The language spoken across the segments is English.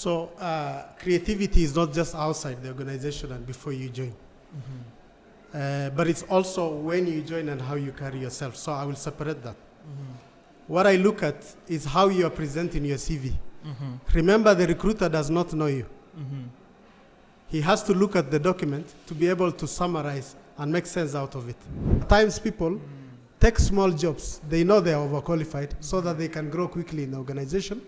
So creativity is not just outside the organization and before you join. But it's also when you join and how you carry yourself. So I will separate that. What I look at is how you are presenting your CV. Remember, the recruiter does not know you. He has to look at the document to be able to summarize and make sense out of it. At times people take small jobs. They know they are overqualified so that they can grow quickly in the organization.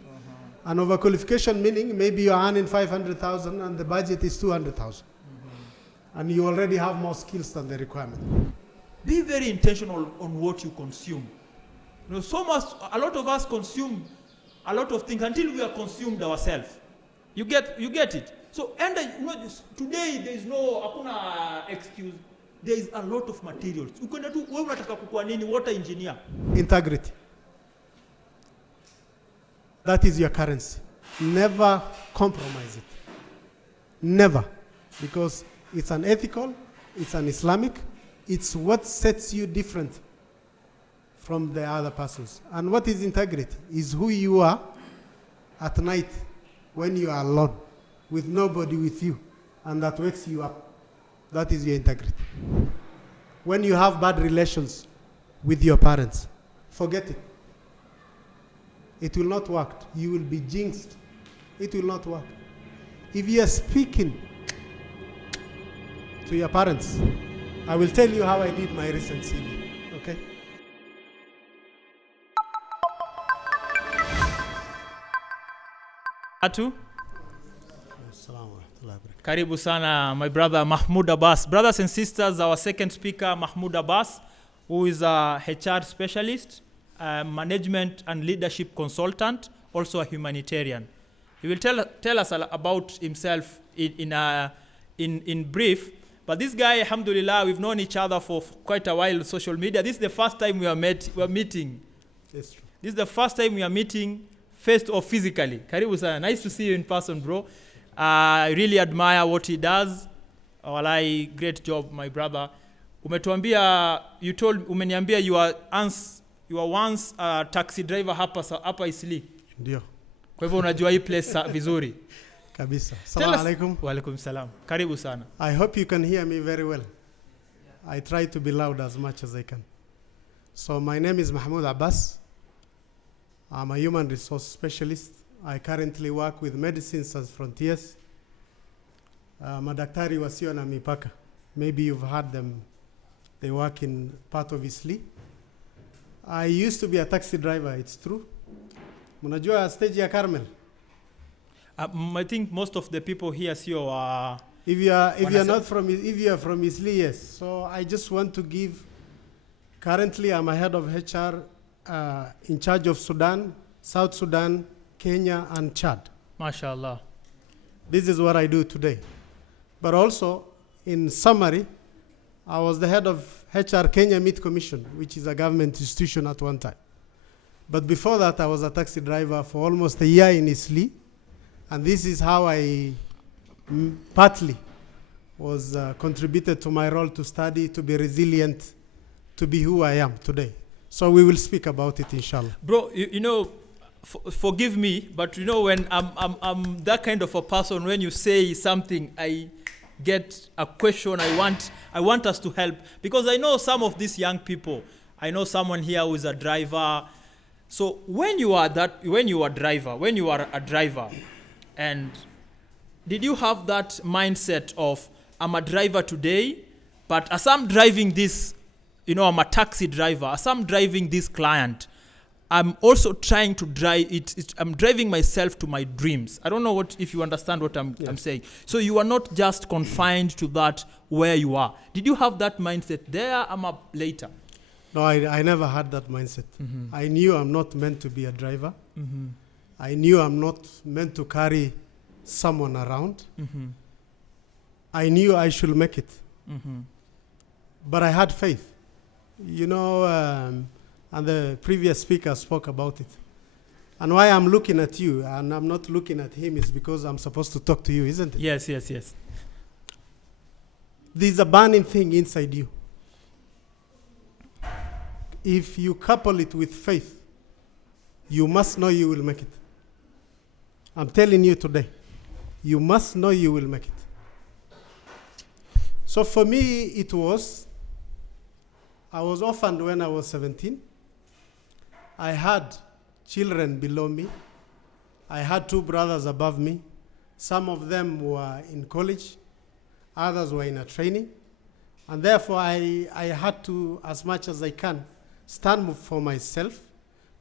And overqualification meaning maybe you're earning 500,000 and the budget is 200,000. And you already have more skills than the requirement. Be very intentional on what you consume. You know, a lot of us consume a lot of things until we are consumed ourselves. You get it? So, and today there is no hakuna excuse. There is a lot of materials. Ukwenda tu wewe unataka kukua nini? Water engineer. Integrity. That is your currency. Never compromise it. Never. Because it's an ethical, it's an Islamic, it's what sets you different from the other persons. And what is integrity? Is who you are at night when you are alone, with nobody with you, and that wakes you up. That is your integrity. When you have bad relations with your parents, forget it. It will not work. You will be jinxed. It will not work. If you are speaking to your parents, I will tell you how I did my recent CV. Okay? Karibu sana, my brother Mohamud Abbas. Brothers and sisters, our second speaker, Mohamud Abbas, who is a HR specialist, management and leadership consultant, also a humanitarian. He will tell us about himself in brief. But this guy, alhamdulillah, we've known each other for quite a while on social media. This is the first time we are meeting. That's true. This is the first time we are meeting face or physically. Karibu sana. Nice to see you in person, bro. I really admire what he does. Walai, great job, my brother. Umeniambia you were once a taxi driver hapa Isli. Ndio. Kwa hivyo unajua hii place vizuri. Kabisa. Assalamu alaikum. Wa alaikum salam. Karibu sana. I hope you can hear me very well. I try to be loud as much as I can. So my name is Mohamud Abbas. I'm a human resource specialist. I currently work with Médecins Sans Frontières. Madaktari wasio na mipaka. Maybe you've heard them. They work in part of Isli. I used to be a taxi driver, it's true. Munajua stage ya Carmel? I think most of the people here sio if you are from Isli, yes. So I just want to give, currently I'm a head of HR in charge of Sudan, South Sudan, Kenya and Chad. MashaAllah. This is what I do today. But also, in summary, I was the head of HR Kenya Meat Commission, which is a government institution at one time. But before that, I was a taxi driver for almost a year in Isli. And this is how I partly was contributed to my role to study, to be resilient, to be who I am today. So we will speak about it, inshallah. Bro, you know, forgive me, but you know, when I'm that kind of a person, when you say something, I get a question. I want us to help, because I know some of these young people. I know someone here who is a driver. So when you are a driver, and did you have that mindset of, I'm a driver today, but as I'm driving this, you know, I'm a taxi driver, as I'm driving this client, I'm also trying to drive it. I'm driving myself to my dreams. I don't know if you understand what I'm saying. So you are not just confined to that where you are. Did you have that mindset there? I'm up later. No, I never had that mindset. Mm-hmm. I knew I'm not meant to be a driver. Mm-hmm. I knew I'm not meant to carry someone around. Mm-hmm. I knew I should make it. Mm-hmm. But I had faith. You know, and the previous speaker spoke about it. And why I'm looking at you and I'm not looking at him is because I'm supposed to talk to you, isn't it? Yes. There's a burning thing inside you. If you couple it with faith, you must know you will make it. I'm telling you today. You must know you will make it. So for me, I was orphaned when I was 17. I had children below me. I had 2 brothers above me. Some of them were in college. Others were in a training. And therefore, I had to, as much as I can, stand for myself,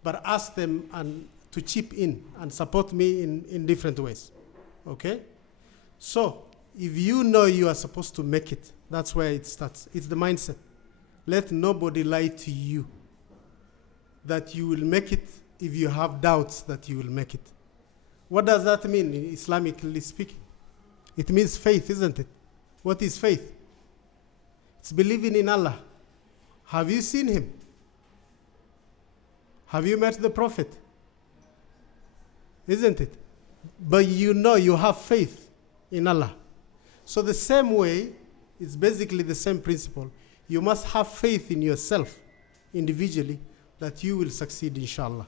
but ask them to chip in and support me in different ways. Okay? So, if you know you are supposed to make it, that's where it starts. It's the mindset. Let nobody lie to you that you will make it if you have doubts that you will make it. What does that mean, Islamically speaking? It means faith, isn't it? What is faith? It's believing in Allah. Have you seen him? Have you met the Prophet? Isn't it? But you know you have faith in Allah. So the same way, it's basically the same principle. You must have faith in yourself individually that you will succeed, inshallah.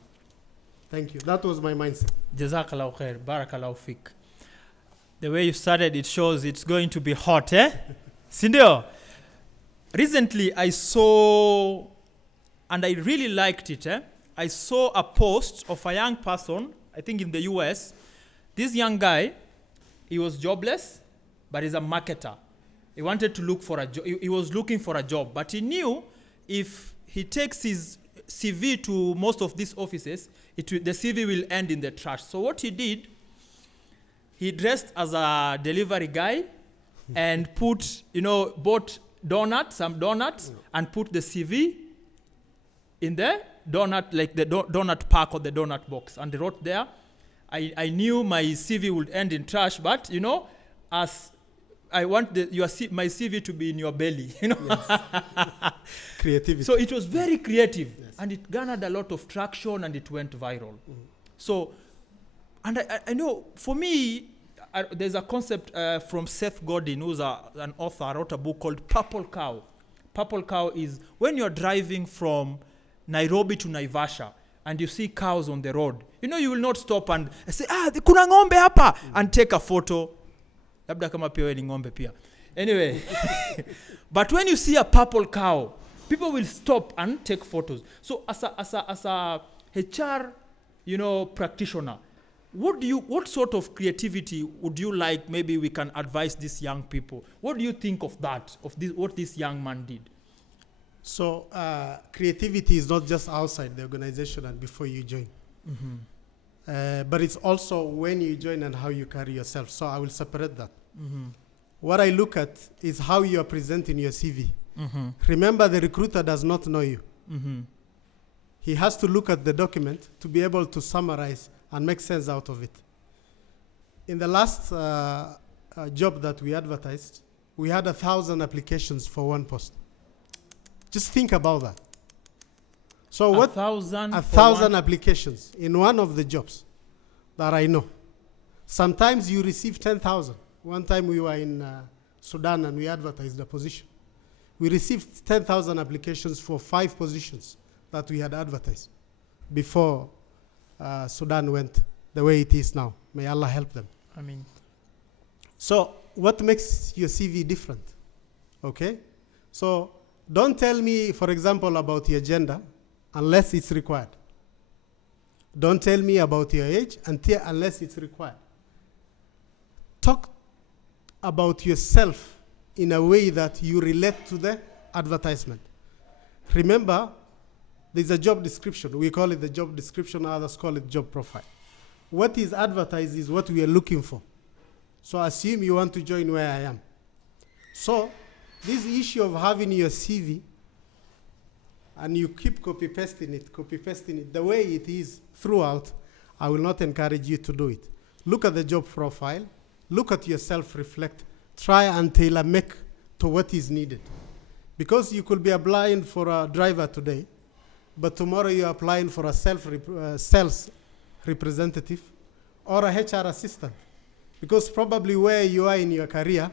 Thank you. That was my mindset. Jazakallahu khair. Barakallahu fik. The way you started, it shows it's going to be hot, eh? Sindio? Recently, I saw, and I really liked it, I saw a post of a young person, I think in the US. This young guy, he was jobless, but he's a marketer. He wanted to look for a job. He was looking for a job, but he knew if he takes his CV to most of these offices, the CV will end in the trash. So what he did, he dressed as a delivery guy and bought some donuts, and put the CV in the donut, like the donut pack or the donut box. And they wrote there, I knew my CV would end in trash, but, as I want my CV to be in your belly, Yes. Creativity. So it was very creative, yes. And it garnered a lot of traction, and it went viral. So, and I know, for me, there's a concept from Seth Godin, who's an author, wrote a book called Purple Cow. Purple Cow is when you're driving from Nairobi to Naivasha, and you see cows on the road. You will not stop and say, kuna ng'ombe hapa, and take a photo. Labda kama pia wewe ni ng'ombe pia. Anyway, but when you see a purple cow, people will stop and take photos. So as a HR, practitioner, what sort of creativity would you like? Maybe we can advise these young people. What do you think of that? What this young man did? So creativity is not just outside the organization and before you join. Mm-hmm. But it's also when you join and how you carry yourself. So I will separate that. Mm-hmm. What I look at is how you are presenting your CV. Mm-hmm. Remember, the recruiter does not know you. Mm-hmm. He has to look at the document to be able to summarize and make sense out of it. In the last job that we advertised, we had 1,000 applications for one post. Just think about that. So 1,000 applications in one of the jobs that I know. Sometimes you receive 10,000. One time we were in Sudan and we advertised the position. We received 10,000 applications for 5 positions that we had advertised before Sudan went the way it is now. May Allah help them. Ameen. So what makes your CV different? Okay? So don't tell me, for example, about your gender unless it's required. Don't tell me about your age unless it's required. Talk about yourself in a way that you relate to the advertisement. Remember, there's a job description. We call it the job description, others call it job profile. What is advertised is what we are looking for. So assume you want to join where I am. So this issue of having your CV and you keep copy-pasting it the way it is throughout, I will not encourage you to do it. Look at the job profile. Look at yourself, reflect. Try and tailor-make to what is needed. Because you could be applying for a driver today, but tomorrow you're applying for a sales representative or a HR assistant. Because probably where you are in your career,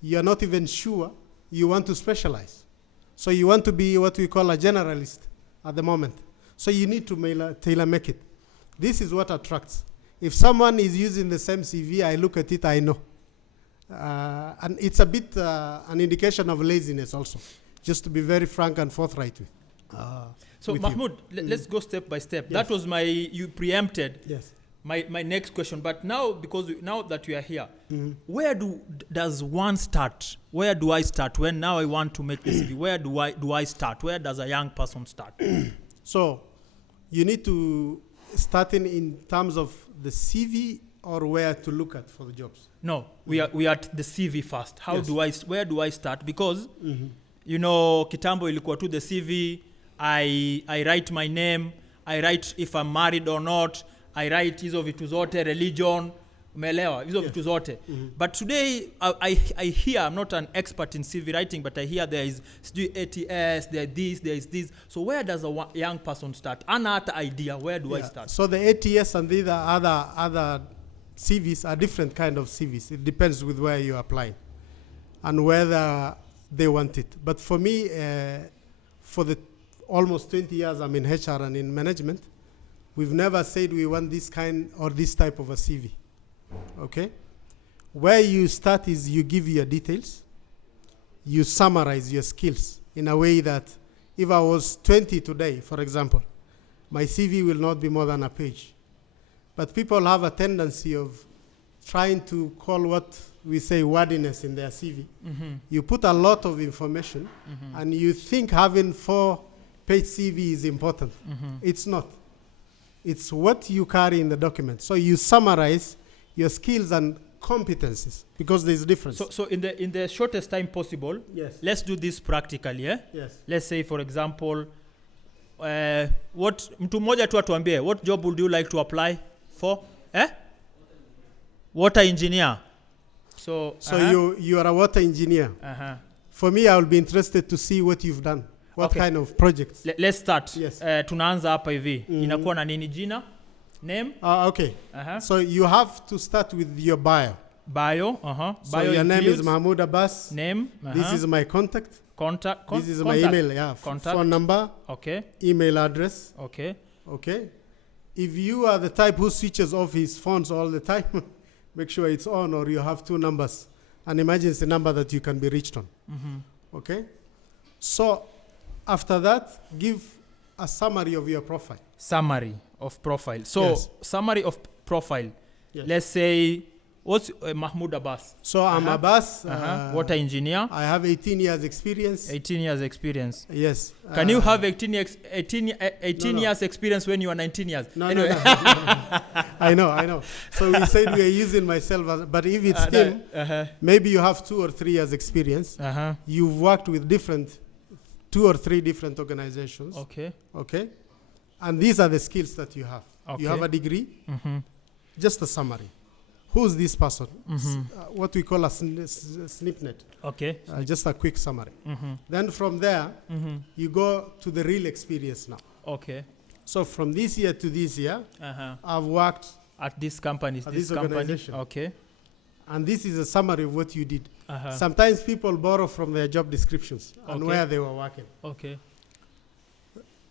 you're not even sure you want to specialize. So you want to be what we call a generalist at the moment. So you need to tailor-make it. This is what attracts. If someone is using the same CV, I look at it, I know. And it's a bit an indication of laziness also, just to be very frank and forthright with. So with Mohamud, let's go step by step. Yes. That was you preempted Yes. my next question. But now, now that we are here, where does one start? Where do I start when now I want to make the CV? Where do I start? Where does a young person start? So you need to start in terms of the CV or where to look at for the jobs. No, we are at the CV first. Where do I start? Because you know, kitambo ilikuwa to the CV. I write my name. I write if I'm married or not. I write hizo vitu zote, religion, umeelewa, hizo vitu zote. But today I hear, I'm not an expert in CV writing, but I hear there is ATS, there is this. So where does a young person start? Another idea, where do I start? So the ATS and the other CVs are different kind of CVs. It depends with where you're applying and whether they want it. But for me, for the almost 20 years I'm in HR and in management, we've never said we want this kind or this type of a CV. Okay? Where you start is you give your details, you summarize your skills in a way that if I was 20 today, for example, my CV will not be more than a page. But people have a tendency of trying to call what we say wordiness in their CV. You put a lot of information and you think having 4-page CV is important. It's not. It's what you carry in the document. So you summarize your skills and competencies because there's a difference. So in the shortest time possible, Yes. let's do this practically. Yes. Let's say, for example, mtu mmoja tu atuambie, what job would you like to apply for? Water engineer. So you are a water engineer. For me, I will be interested to see what you've done. What kind of projects? Let's start. Yes. Tunaanza hapa hivi. Inakuwa na nini jina? Name? Okay. So you have to start with your bio. Bio. So Bio your name is Mohamud Abbas. Name. This is my contact. This is my email. Yeah. Contact. Phone number. Okay. Email address. Okay. If you are the type who switches off his phones all the time, make sure it's on, or you have 2 numbers, an emergency number that you can be reached on. Okay. So after that, give a summary of your profile. Summary of profile. So Yes. summary of profile. Yes. Let's say, what's Mohamud Abbas? So I'm Abbas. Water engineer. I have 18 years experience. 18 years experience. Yes. Can you have 18 years experience when you are 19 years? No, anyway. no. I know. So we said we are using myself, but if it's him, maybe you have 2 or 3 years experience. You've worked with 2 or 3 different organizations. Okay. And these are the skills that you have. Okay. You have a degree. Just a summary. Who's this person? What we call a snipnet. Okay. Just a quick summary. Then from there, you go to the real experience now. Okay. So from this year to this year, I've worked at this company. At this organization. Okay. And this is a summary of what you did. Sometimes people borrow from their job descriptions and where they were working. Okay.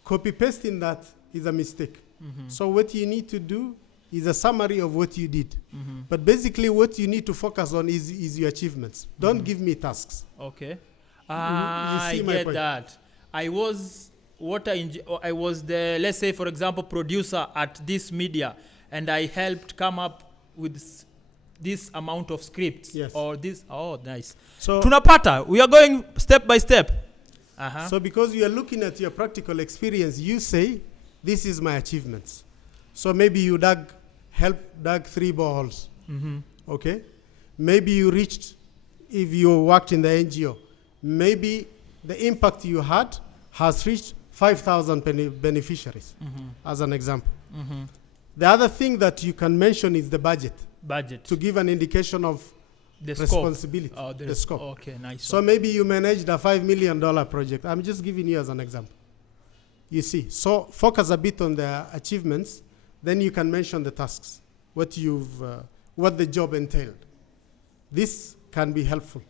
Copy-pasting that is a mistake. So what you need to do is a summary of what you did. But basically what you need to focus on is your achievements. Don't give me tasks. Okay. I get that. I was the, let's say, for example, producer at this media, and I helped come up with this amount of scripts. Yes. Or this. Oh, nice. So Tunapata, we are going step by step. So because you are looking at your practical experience, you say, this is my achievements. So maybe you helped dug 3 boreholes. Okay? Maybe you reached, if you worked in the NGO, maybe the impact you had has reached 5,000 beneficiaries, as an example. The other thing that you can mention is the budget. To give an indication of the responsibility. Scope. The scope. Okay, nice. So maybe you managed a $5 million project. I'm just giving you as an example. You see, so focus a bit on the achievements, then you can mention the tasks, what the job entailed. This can be helpful,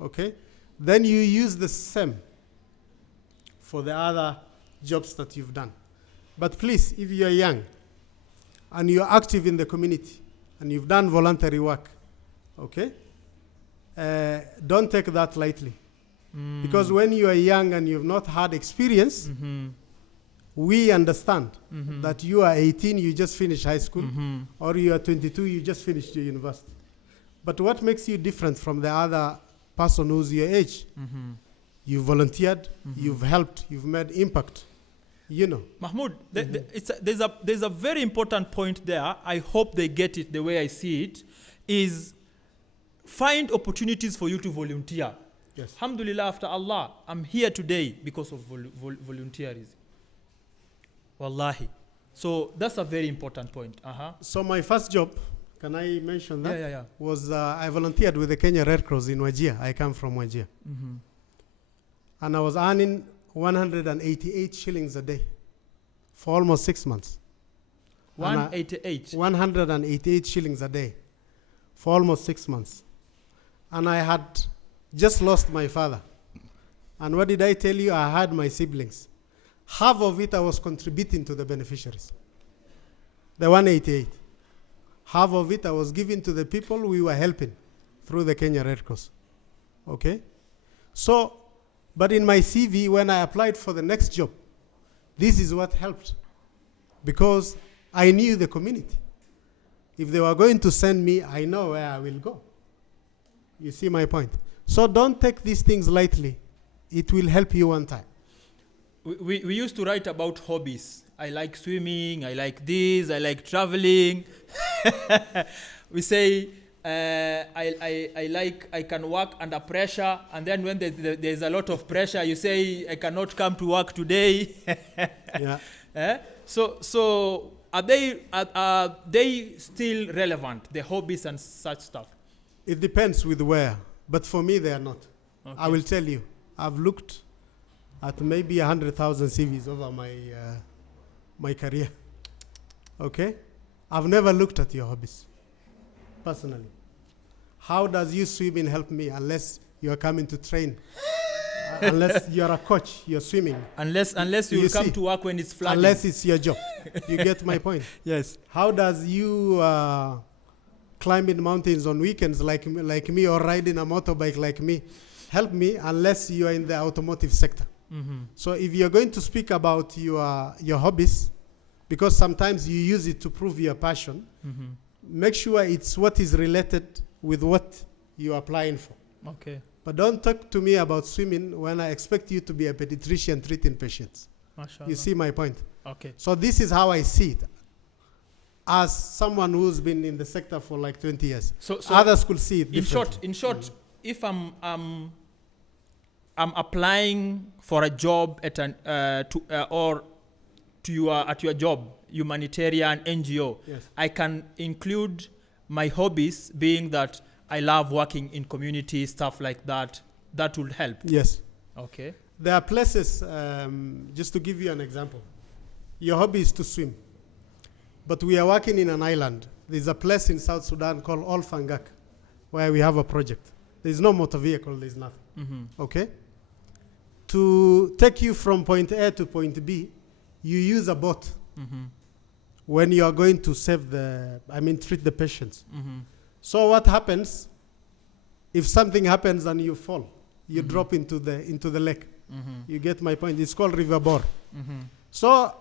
okay? Then you use the same for the other jobs that you've done. But please, if you're young, and you're active in the community, and you've done voluntary work, okay? Don't take that lightly. Because when you are young and you've not had experience, we understand that you are 18, you just finished high school, or you are 22, you just finished your university. But what makes you different from the other person who's your age? You volunteered, you've helped, you've made impact, you know. Mahmoud, there's a very important point there. I hope they get it the way I see it, is find opportunities for you to volunteer. Yes. Alhamdulillah, after Allah, I'm here today because of volunteerism. Wallahi. So that's a very important point. So my first job, can I mention that? Yeah. Was I volunteered with the Kenya Red Cross in Wajir. I come from Wajir. And I was earning 188 shillings a day for almost 6 months. 188? 188 shillings a day for almost 6 months. And I had just lost my father. And what did I tell you? I had my siblings. Half of it I was contributing to the beneficiaries. The 188. Half of it I was giving to the people we were helping through the Kenya Red Cross. Okay? So, but in my CV, when I applied for the next job, this is what helped. Because I knew the community. If they were going to send me, I know where I will go. You see my point? So don't take these things lightly. It will help you one time. We used to write about hobbies. I like swimming, I like this, I like traveling. We say, I can work under pressure, and then when there's a lot of pressure, you say, I cannot come to work today. Yeah. So are they still relevant, the hobbies and such stuff? It depends with where, but for me they are not. Okay. I will tell you, I've looked at maybe 100,000 CVs over my career. Okay? I've never looked at your hobbies, personally. How does you swimming help me unless you're coming to train? Unless you're a coach, you're swimming. Unless you come to work when it's flooding. Unless it's your job. You get my point? Yes. How does you climbing mountains on weekends like me or riding a motorbike like me help me unless you are in the automotive sector? So if you're going to speak about your hobbies, because sometimes you use it to prove your passion, make sure it's what is related with what you're applying for. Okay. But don't talk to me about swimming when I expect you to be a pediatrician treating patients. Mashallah. You see my point? Okay. So this is how I see it. As someone who's been in the sector for like 20 years. So others could see it differently. In short, if I'm applying for a job at your job, humanitarian NGO, yes. I can include my hobbies, being that I love working in community, stuff like that. That would help. Yes. Okay. There are places, just to give you an example. Your hobby is to swim. But we are working in an island. There's a place in South Sudan called Orphaned, where we have a project. There's no motor vehicle, there's nothing. Okay? To take you from point A to point B, you use a boat when you are going to treat the patients. So what happens if something happens and you fall? You drop into the lake. You get my point? It's called riverboard. So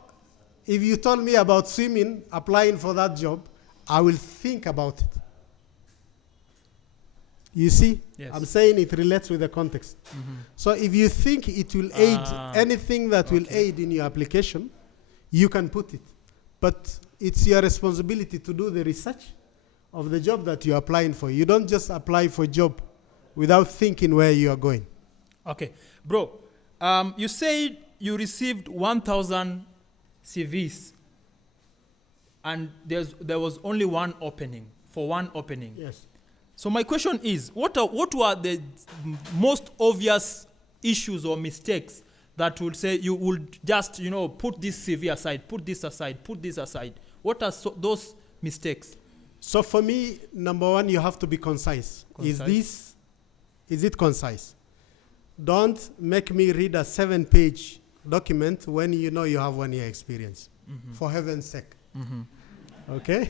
if you told me about swimming, applying for that job, I will think about it. You see? Yes. I'm saying it relates with the context. So if you think it will aid anything that will aid in your application, you can put it. But it's your responsibility to do the research of the job that you're applying for. You don't just apply for a job without thinking where you are going. Okay. Bro, you said you received 1,000 CVs and there was only one opening, for one opening. Yes. So my question is, what were the most obvious issues or mistakes that would say you would just, put this CV aside, put this aside, put this aside? What are those mistakes? So for me, number one, you have to be concise. Is it concise? Don't make me read a 7-page document when you know you have 1 year experience. For heaven's sake. Okay?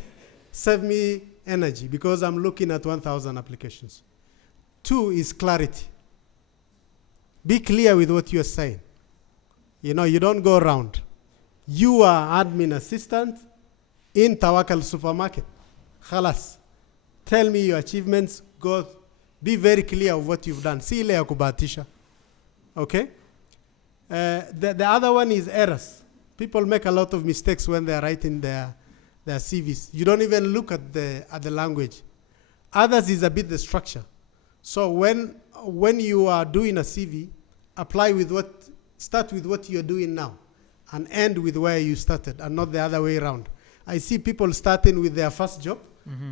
Save me energy because I'm looking at 1,000 applications. 2 is clarity. Be clear with what you're saying. You know, you don't go around. You are admin assistant in Tawakal supermarket. Khalas. Tell me your achievements. Go. Be very clear of what you've done. Si ile ya kubahatisha. Okay? The other one is errors. People make a lot of mistakes when they are writing their CVs. You don't even look at the language. Others is a bit the structure. So when you are doing a CV, start with what you're doing now and end with where you started and not the other way around. I see people starting with their first job,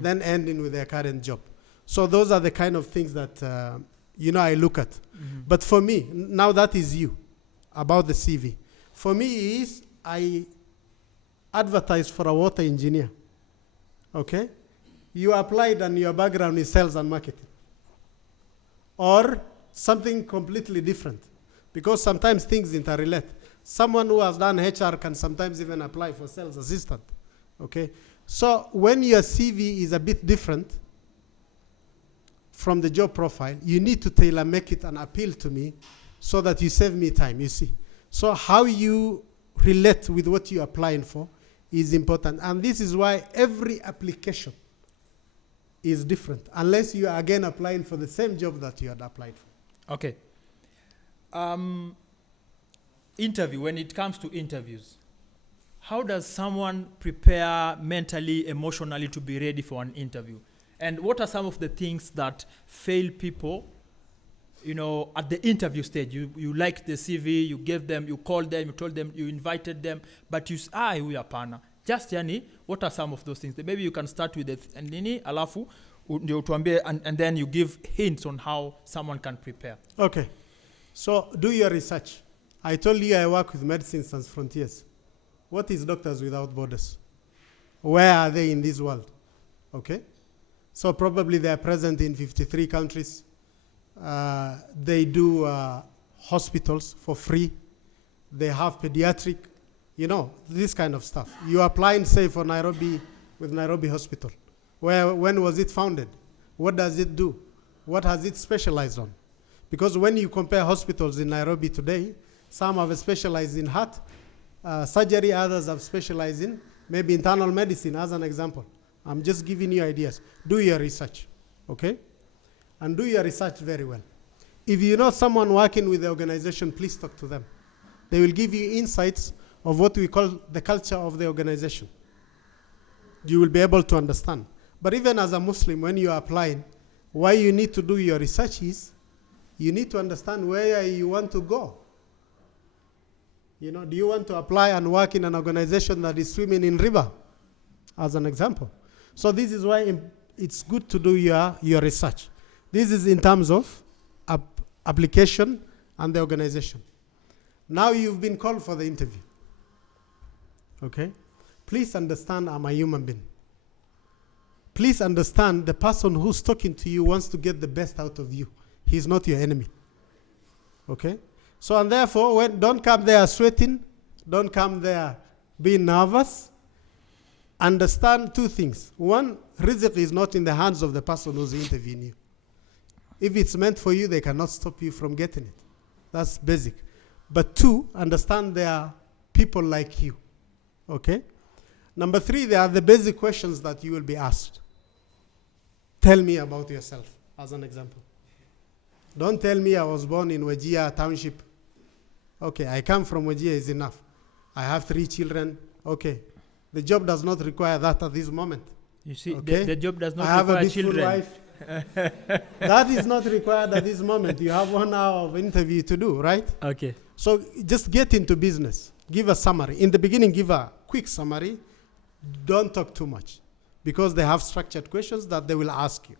then ending with their current job. So those are the kind of things that, I look at. But for me, now that is you, about the CV. For me is, I advertise for a water engineer. Okay? You applied and your background is sales and marketing. Or something completely different. Because sometimes things interrelate. Someone who has done HR can sometimes even apply for sales assistant. Okay? So when your CV is a bit different from the job profile, you need to tailor make it and appeal to me so that you save me time, you see. So how you relate with what you're applying for is important. And this is why every application is different, unless you are again applying for the same job that you had applied for. Okay. Interview, when it comes to interviews, how does someone prepare mentally, emotionally to be ready for an interview? And what are some of the things that fail people, at the interview stage? You liked the CV, you gave them, you called them, you told them, you invited them, but you say, huyu hapana. Just what are some of those things? Maybe you can start with it, and alafu ndio tuambie, and then you give hints on how someone can prepare. Okay. So do your research. I told you I work with Médecins Sans Frontières. What is Doctors Without Borders? Where are they in this world? Okay? So probably they are present in 53 countries. They do hospitals for free. They have pediatric, this kind of stuff. You are applying, say, for Nairobi, with Nairobi Hospital. When was it founded? What does it do? What has it specialized on? Because when you compare hospitals in Nairobi today, some have specialized in heart surgery, others have specialized in maybe internal medicine, as an example. I'm just giving you ideas. Do your research, okay? And do your research very well. If you know someone working with the organization, please talk to them. They will give you insights of what we call the culture of the organization. You will be able to understand. But even as a Muslim, when you are applying, why you need to do your research is, you need to understand where you want to go. Do you want to apply and work in an organization that is swimming in river, as an example? So this is why it's good to do your research. This is in terms of application and the organization. Now you've been called for the interview. Okay? Please understand I'm a human being. Please understand the person who's talking to you wants to get the best out of you. He's not your enemy. Okay? So, and therefore, don't come there sweating. Don't come there being nervous. Understand two things. One, rizq is not in the hands of the person who's interviewing you. If it's meant for you, they cannot stop you from getting it. That's basic. But two, understand there are people like you. Okay? Number three, there are the basic questions that you will be asked. Tell me about yourself, as an example. Don't tell me I was born in Wajir Township. Okay, I come from Wajir is enough. I have 3 children. Okay. The job does not require that at this moment. You see, okay? the job does not I have require a beautiful children. wife. That is not required at this moment. You have 1 hour of interview to do, right? Okay. So just get into business. Give a summary. In the beginning, give a quick summary. Don't talk too much, because they have structured questions that they will ask you.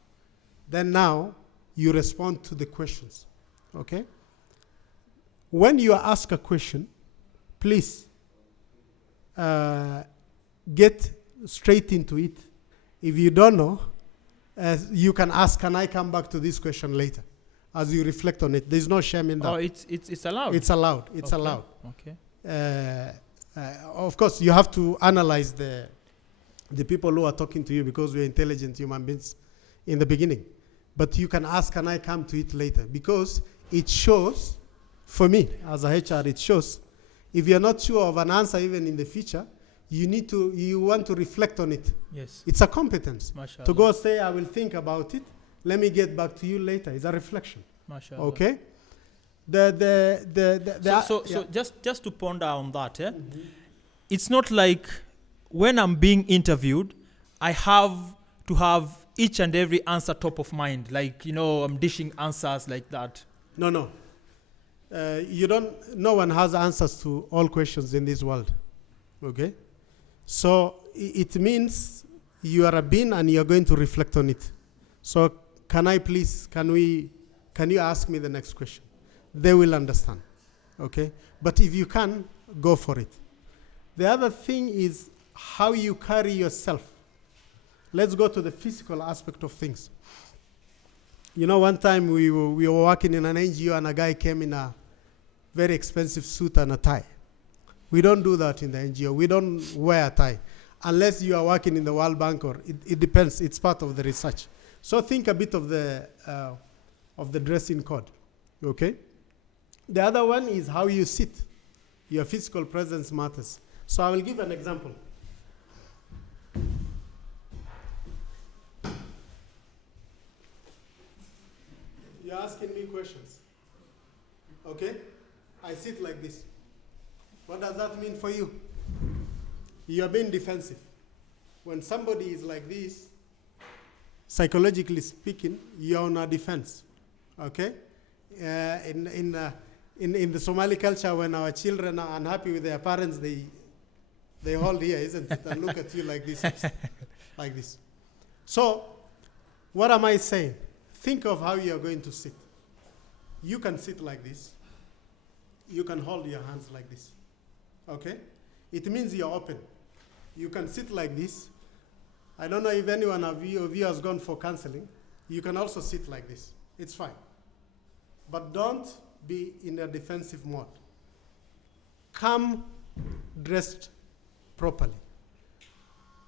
Then now, you respond to the questions, okay? When you ask a question, please get straight into it. If you don't know, you can ask, can I come back to this question later? As you reflect on it, there's no shame in that. Oh, it's allowed? It's allowed, it's allowed. Okay. Of course, you have to analyze the the people who are talking to you, because we're intelligent human beings in the beginning. But you can ask, can I come to it later? Because it shows, for me as a HR, it shows if you're not sure of an answer even in the future, you want to reflect on it. Yes. It's a competence. Mashallah. To go say, I will think about it, let me get back to you later. It's a reflection. Mashallah. Okay? So just to ponder on that, it's not like when I'm being interviewed, I have to have each and every answer top of mind. Like, I'm dishing answers like that. No. No one has answers to all questions in this world. Okay? So it means you are a being and you're going to reflect on it. So can you ask me the next question? They will understand. Okay? But if you can, go for it. The other thing is how you carry yourself. Let's go to the physical aspect of things. One time we were working in an NGO and a guy came in a very expensive suit and a tie. We don't do that in the NGO. We don't wear a tie unless you are working in the World Bank, or it depends. It's part of the research. So think a bit of the dressing code. Okay? The other one is how you sit. Your physical presence matters. So I will give an example. You're asking me questions. Okay? I sit like this. What does that mean for you? You're being defensive. When somebody is like this, psychologically speaking, you're on a defense. Okay? In the Somali culture, when our children are unhappy with their parents, they hold here, isn't it? And look at you like this. Like this. So, what am I saying? Think of how you are going to sit. You can sit like this. You can hold your hands like this. Okay? It means you're open. You can sit like this. I don't know if anyone of you has gone for counseling. You can also sit like this. It's fine. But don't be in a defensive mode. Come dressed properly.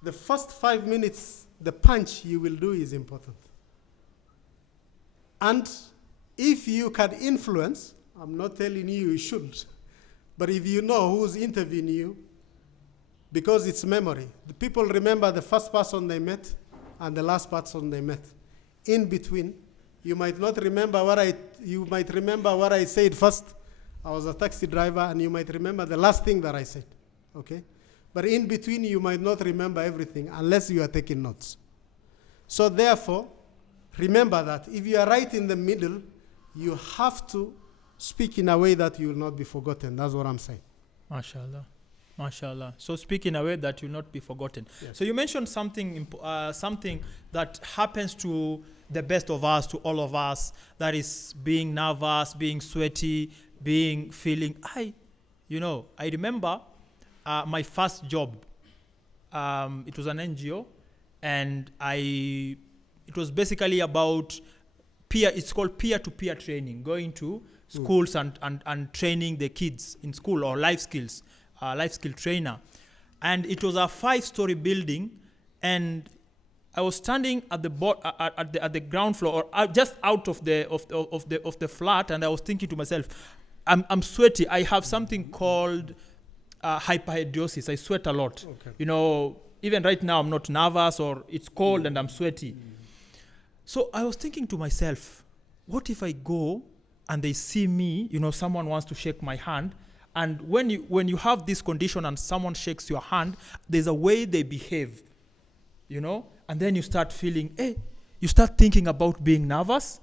The first 5 minutes, the punch you will do is important. And if you can influence, I'm not telling you should, but if you know who's interviewing you, because it's memory. The people remember the first person they met and the last person they met. In between, you might not remember you might remember what I said first. I was a taxi driver, and you might remember the last thing that I said. Okay? But in between, you might not remember everything unless you are taking notes. So therefore, remember that if you are right in the middle, you have to speak in a way that you will not be forgotten. That's what I'm saying. MashaAllah. MashaAllah. So speak in a way that will not be forgotten. Yes. So you mentioned something that happens to the best of us, to all of us, that is being nervous, being sweaty, feeling, I remember my first job. It was an NGO, and it was basically about it's called peer-to-peer training, going to schools and training the kids in school, or life skill trainer. And it was a 5-story building, and I was standing at the ground floor, or just out of the flat, and I was thinking to myself, I'm sweaty. I have something called hyperhidrosis. I sweat a lot. Okay. Even right now I'm not nervous, or it's cold and I'm sweaty. So I was thinking to myself, what if I go and they see me, someone wants to shake my hand, and when you have this condition and someone shakes your hand, there's a way they behave, and then you start feeling, you start thinking about being nervous,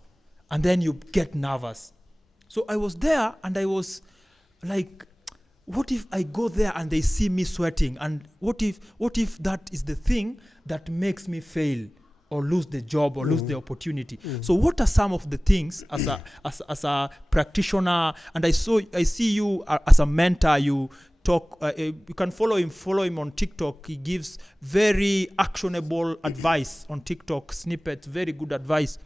and then you get nervous. So I was there, and I was like, what if I go there and they see me sweating, and what if that is the thing that makes me fail or lose the job or lose the opportunity? So what are some of the things as a practitioner? And I see you as a mentor. You talk. You can follow him on TikTok. He gives very actionable advice on TikTok snippets. Very good advice.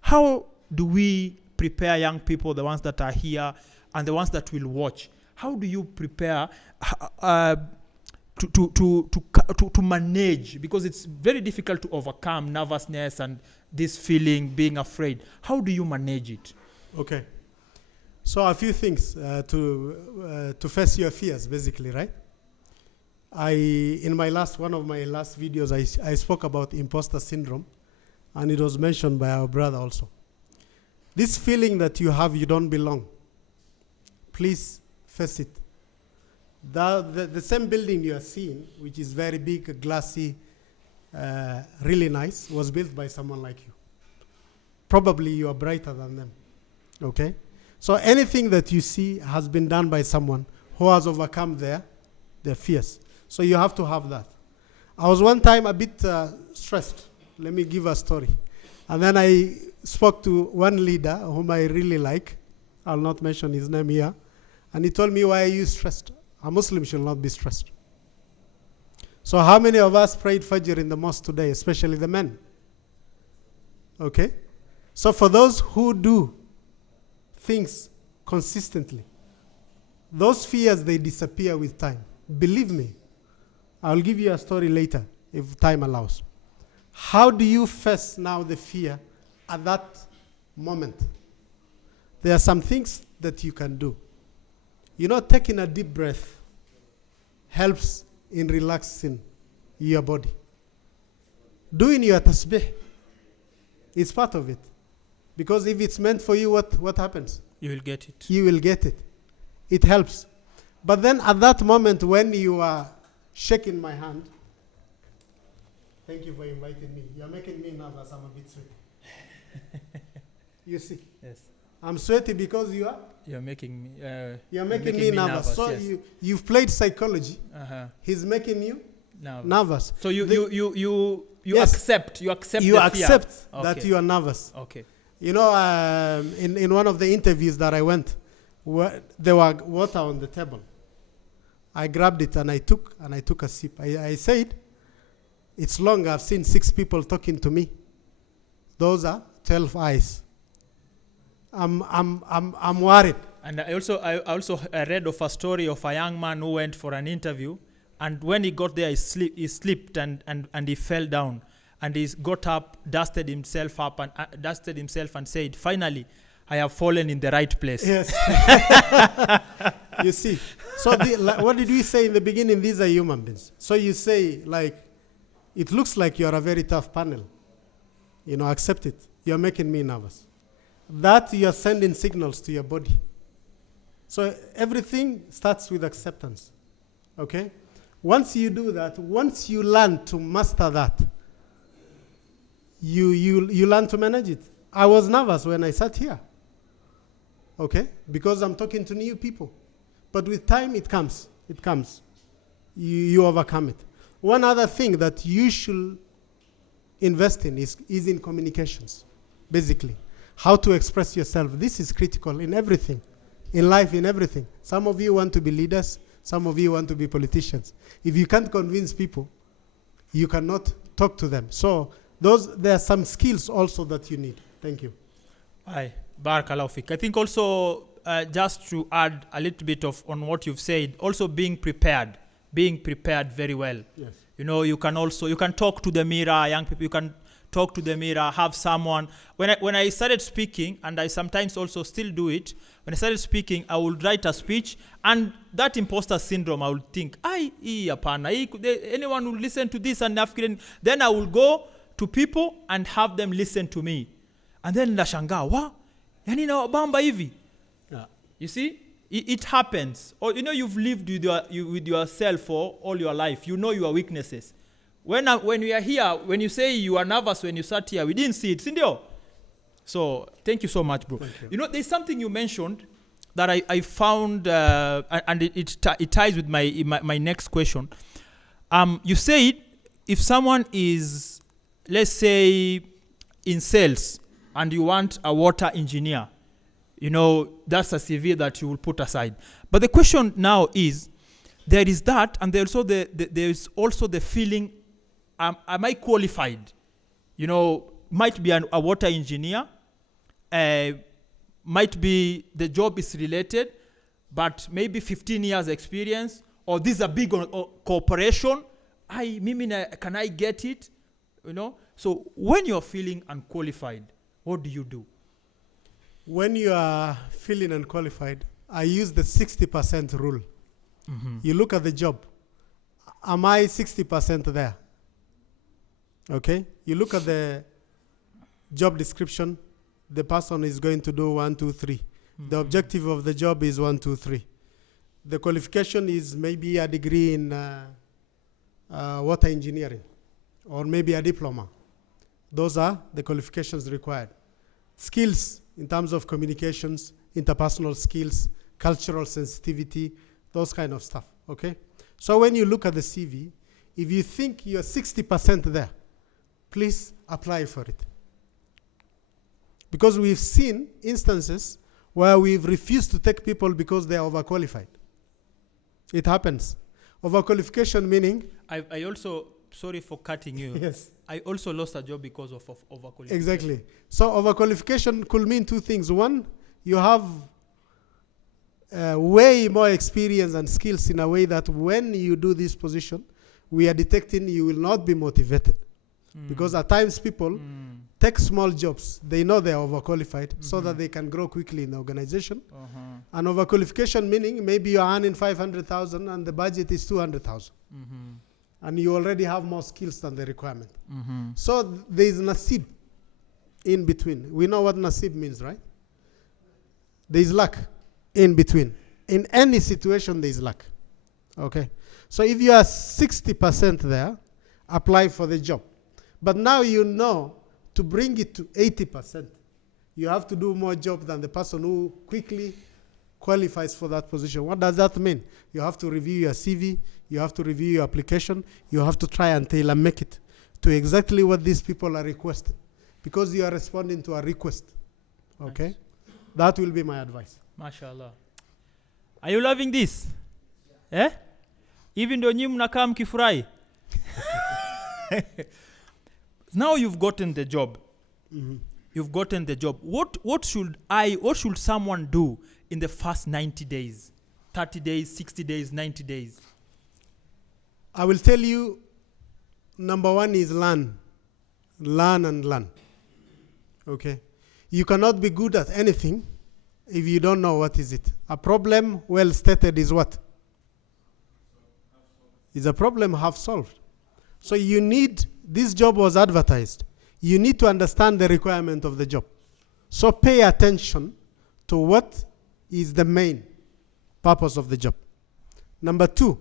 How do we prepare young people, the ones that are here and the ones that will watch? How do you prepare to manage, because it's very difficult to overcome nervousness and this feeling, being afraid. How do you manage it? Okay. So a few things to face your fears, basically, right? In one of my last videos, I spoke about imposter syndrome, and it was mentioned by our brother also. This feeling that you have, you don't belong. Please face it. The same building you are seeing, which is very big, glassy, really nice, was built by someone like you. Probably you are brighter than them. Okay? So anything that you see has been done by someone who has overcome their fears. So you have to have that. I was one time a bit stressed. Let me give a story. And then I spoke to one leader whom I really like. I'll not mention his name here. And he told me, why are you stressed? A Muslim should not be stressed. So how many of us prayed Fajr in the mosque today, especially the men? Okay? So for those who do things consistently, those fears, they disappear with time. Believe me. I'll give you a story later, if time allows. How do you face now the fear at that moment? There are some things that you can do. You know, taking a deep breath helps in relaxing your body. Doing your tasbih is part of it. Because if it's meant for you, what happens? You will get it. You will get it. It helps. But then at that moment when you are shaking my hand, thank you for inviting me. You're making me nervous. I'm a bit sweaty. You see? Yes. I'm sweaty because You're making me. You're making me nervous. So yes. you've played psychology. Uh-huh. He's making you Nervous. nervous. So you Yes. accept. You accept. You the fear. accept that Okay. you are nervous. Okay. You know, in one of the interviews that I went, there was water on the table. I grabbed it and I took a sip. I said, it's long. I've seen 6 people talking to me. Those are 12 eyes. I'm worried. And I also read of a story of a young man who went for an interview, and when he got there, he slipped and he fell down, and he got up, dusted himself and said, "Finally, I have fallen in the right place." Yes. You see. So what did we say in the beginning? These are human beings. So you say, like, it looks like you're a very tough panel. You know, accept it. You're making me nervous. That you're sending signals to your body. So everything starts with acceptance. Okay? Once you do that, once you learn to master that, you learn to manage it. I was nervous when I sat here. Okay? Because I'm talking to new people. But with time, it comes. It comes. You overcome it. One other thing that you should invest in is in communications, basically. How to express yourself. This is critical in everything. In life, in everything. Some of you want to be leaders. Some of you want to be politicians. If you can't convince people, you cannot talk to them. So there are some skills also that you need. Thank you. Aye. Barakallahu fik. I think also, just to add a little bit on what you've said, also being prepared very well. Yes. You know, you can talk to the mirror, young people, you can talk to the mirror, have someone. When I started speaking, and I sometimes also still do it, when I started speaking, I would write a speech, and that imposter syndrome, I would think, anyone will listen to this, and then I will go to people and have them listen to me. And then nashangaa, wa? Yani na bamba hivi? You see? It happens. Or you know, you've lived with yourself for all your life. You know your weaknesses. When we are here, when you say you are nervous when you sat here, we didn't see it. Sindio? So thank you so much, bro. You know, there's something you mentioned that I found, and it ties with my next question. You said if someone is, let's say, in sales and you want a water engineer, you know, that's a CV that you will put aside. But the question now is, there is that, and there is also the feeling, am I qualified? You know, might be a water engineer, might be the job is related, but maybe 15 years experience, or this is a big corporation. Can I get it? You know. So when you're feeling unqualified, what do you do? When you are feeling unqualified, I use the 60% rule. Mm-hmm. You look at the job. Am I 60% there? Okay? You look at the job description. The person is going to do 1, 2, 3. Mm-hmm. The objective of the job is 1, 2, 3. The qualification is maybe a degree in water engineering, or maybe a diploma. Those are the qualifications required. Skills in terms of communications, interpersonal skills, cultural sensitivity, those kind of stuff, okay? So when you look at the CV, if you think you're 60% there, please apply for it. Because we've seen instances where we've refused to take people because they are overqualified. It happens. Overqualification meaning? I also, sorry for cutting you. Yes. I also lost a job because of overqualification. Exactly. So overqualification could mean two things. One, you have way more experience and skills in a way that when you do this position, we are detecting you will not be motivated. Because at times people take small jobs. They know they are overqualified so that they can grow quickly in the organization. And overqualification meaning maybe you are earning 500,000 and the budget is 200,000. And you already have more skills than the requirement. So there is nasib in between. We know what nasib means, right? There is luck in between. In any situation, there is luck. Okay? So if you are 60% there, apply for the job. But now you know to bring it to 80%, you have to do more job than the person who quickly qualifies for that position. What does that mean? You have to review your CV, you have to review your application, you have to try and tailor make it to exactly what these people are requesting, because you are responding to a request. Okay? Nice. That will be my advice. MashaAllah. Are you loving this? Eh? Even though nyinyi mnakaa mkifurahi. Now you've gotten the job. You've gotten the job. What should someone do in the first 90 days? 30 days, 60 days, 90 days? I will tell you, number one is learn. Learn and learn. Okay? You cannot be good at anything if you don't know what is it. A problem well stated is what? Is a problem half solved. So you need, this job was advertised. You need to understand the requirement of the job. So pay attention to what is the main purpose of the job. Number two,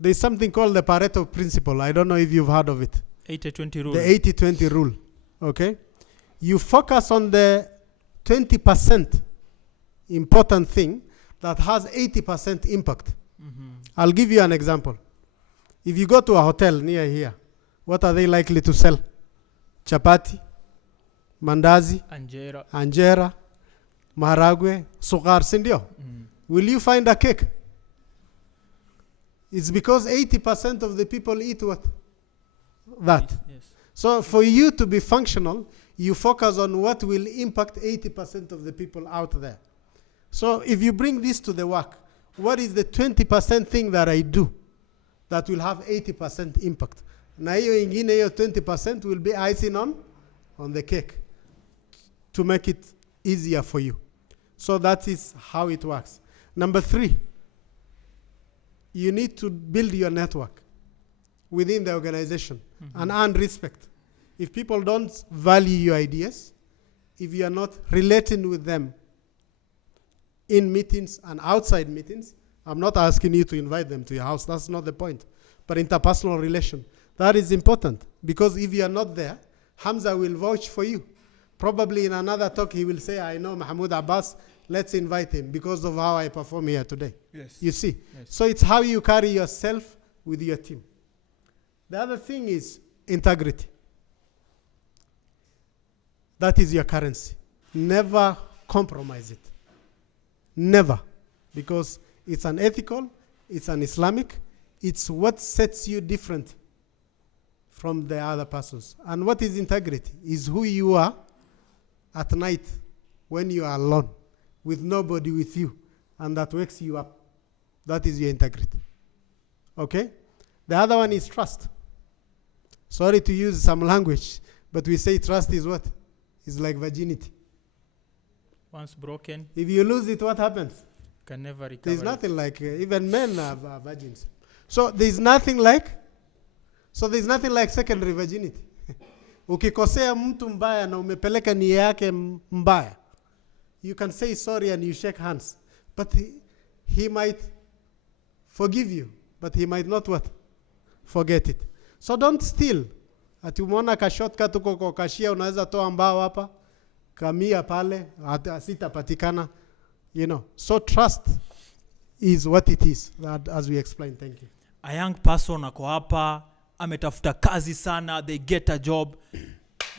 there's something called the Pareto principle. I don't know if you've heard of it. 80-20 rule. The 80-20 rule, okay? You focus on the 20% important thing that has 80% impact. I'll give you an example. If you go to a hotel near here, what are they likely to sell? Chapati, mandazi, anjera, maharagwe, sukar, sindio. Will you find a cake? It's because 80% of the people eat what? That. Yes. So for you to be functional, you focus on what will impact 80% of the people out there. So if you bring this to the work, what is the 20% thing that I do that will have 80% impact? Na hiyo ingine, hiyo 20% will be icing on the cake to make it easier for you. So that is how it works. Number three, you need to build your network within the organization and earn respect. If people don't value your ideas, if you are not relating with them in meetings and outside meetings, I'm not asking you to invite them to your house. That's not the point. But interpersonal relation, that is important. Because if you are not there, Hamza will vouch for you. Probably in another talk, he will say, I know Mohamud Abbas, let's invite him because of how I perform here today. Yes. You see? Yes. So it's how you carry yourself with your team. The other thing is integrity. That is your currency. Never compromise it. Never. Because it's an ethical, it's an Islamic, it's what sets you different from the other persons. And what is integrity? Is who you are at night when you are alone with nobody with you, and that wakes you up. That is your integrity. Okay? The other one is trust. Sorry to use some language, but we say trust is what? It's like virginity. Once broken, If you lose it, what happens? can never recover. There's it. nothing like, even men are virgins. So there's nothing like secondary virginity. Ukikosea mtu mbaya na umepeleka nia yake mbaya, you can say sorry and you shake hands. But he might forgive you, but he might not what? Forget it. So don't steal. Ati umeona ka shortcut uko kwa kashia, unaweza toa mbao hapa, kamia pale, sitapatikana. You know. So trust is what it is, that, as we explained. Thank you. A young person ako hapa, ametafuta kazi sana, they get a job,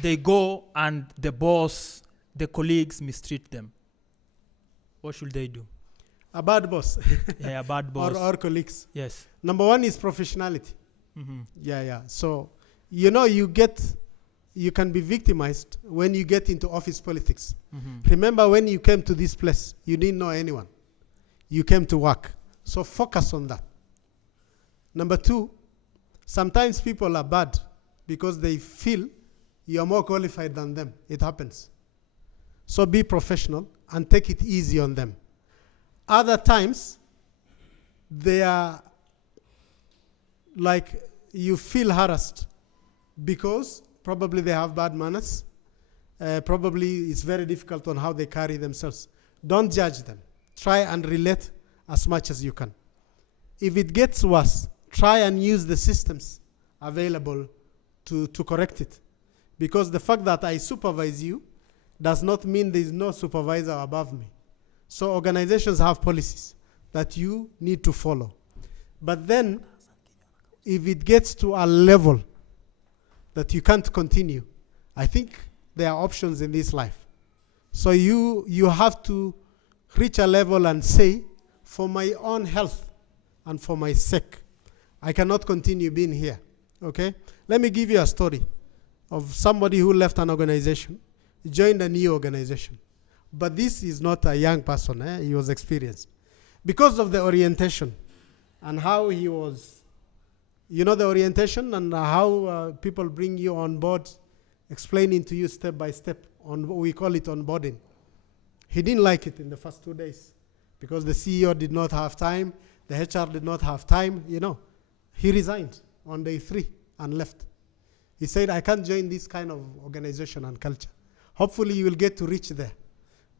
they go and the boss, the colleagues mistreat them. What should they do? A bad boss. Yeah, a bad boss. Or colleagues. Yes. Number one is professionality. Mm-hmm. Yeah. So, you know, you can be victimized when you get into office politics. Mm-hmm. Remember when you came to this place, you didn't know anyone. You came to work. So focus on that. Number two, sometimes people are bad because they feel you are more qualified than them. It happens. So be professional and take it easy on them. Other times, they are like you feel harassed because probably they have bad manners. Probably it's very difficult on how they carry themselves. Don't judge them. Try and relate as much as you can. If it gets worse, try and use the systems available to correct it. Because the fact that I supervise you does not mean there is no supervisor above me. So organizations have policies that you need to follow. But then, if it gets to a level that you can't continue, I think there are options in this life. So you have to reach a level and say, for my own health and for my sake, I cannot continue being here. Okay? Let me give you a story of somebody who left an organization, joined a new organization. But this is not a young person. He was experienced. Because of the orientation and how he was, you know, the orientation and how people bring you on board, explaining to you step by step, we call it onboarding. He didn't like it in the first 2 days because the CEO did not have time, the HR did not have time, you know. He resigned on day 3 and left. He said, I can't join this kind of organization and culture. Hopefully you will get to reach there.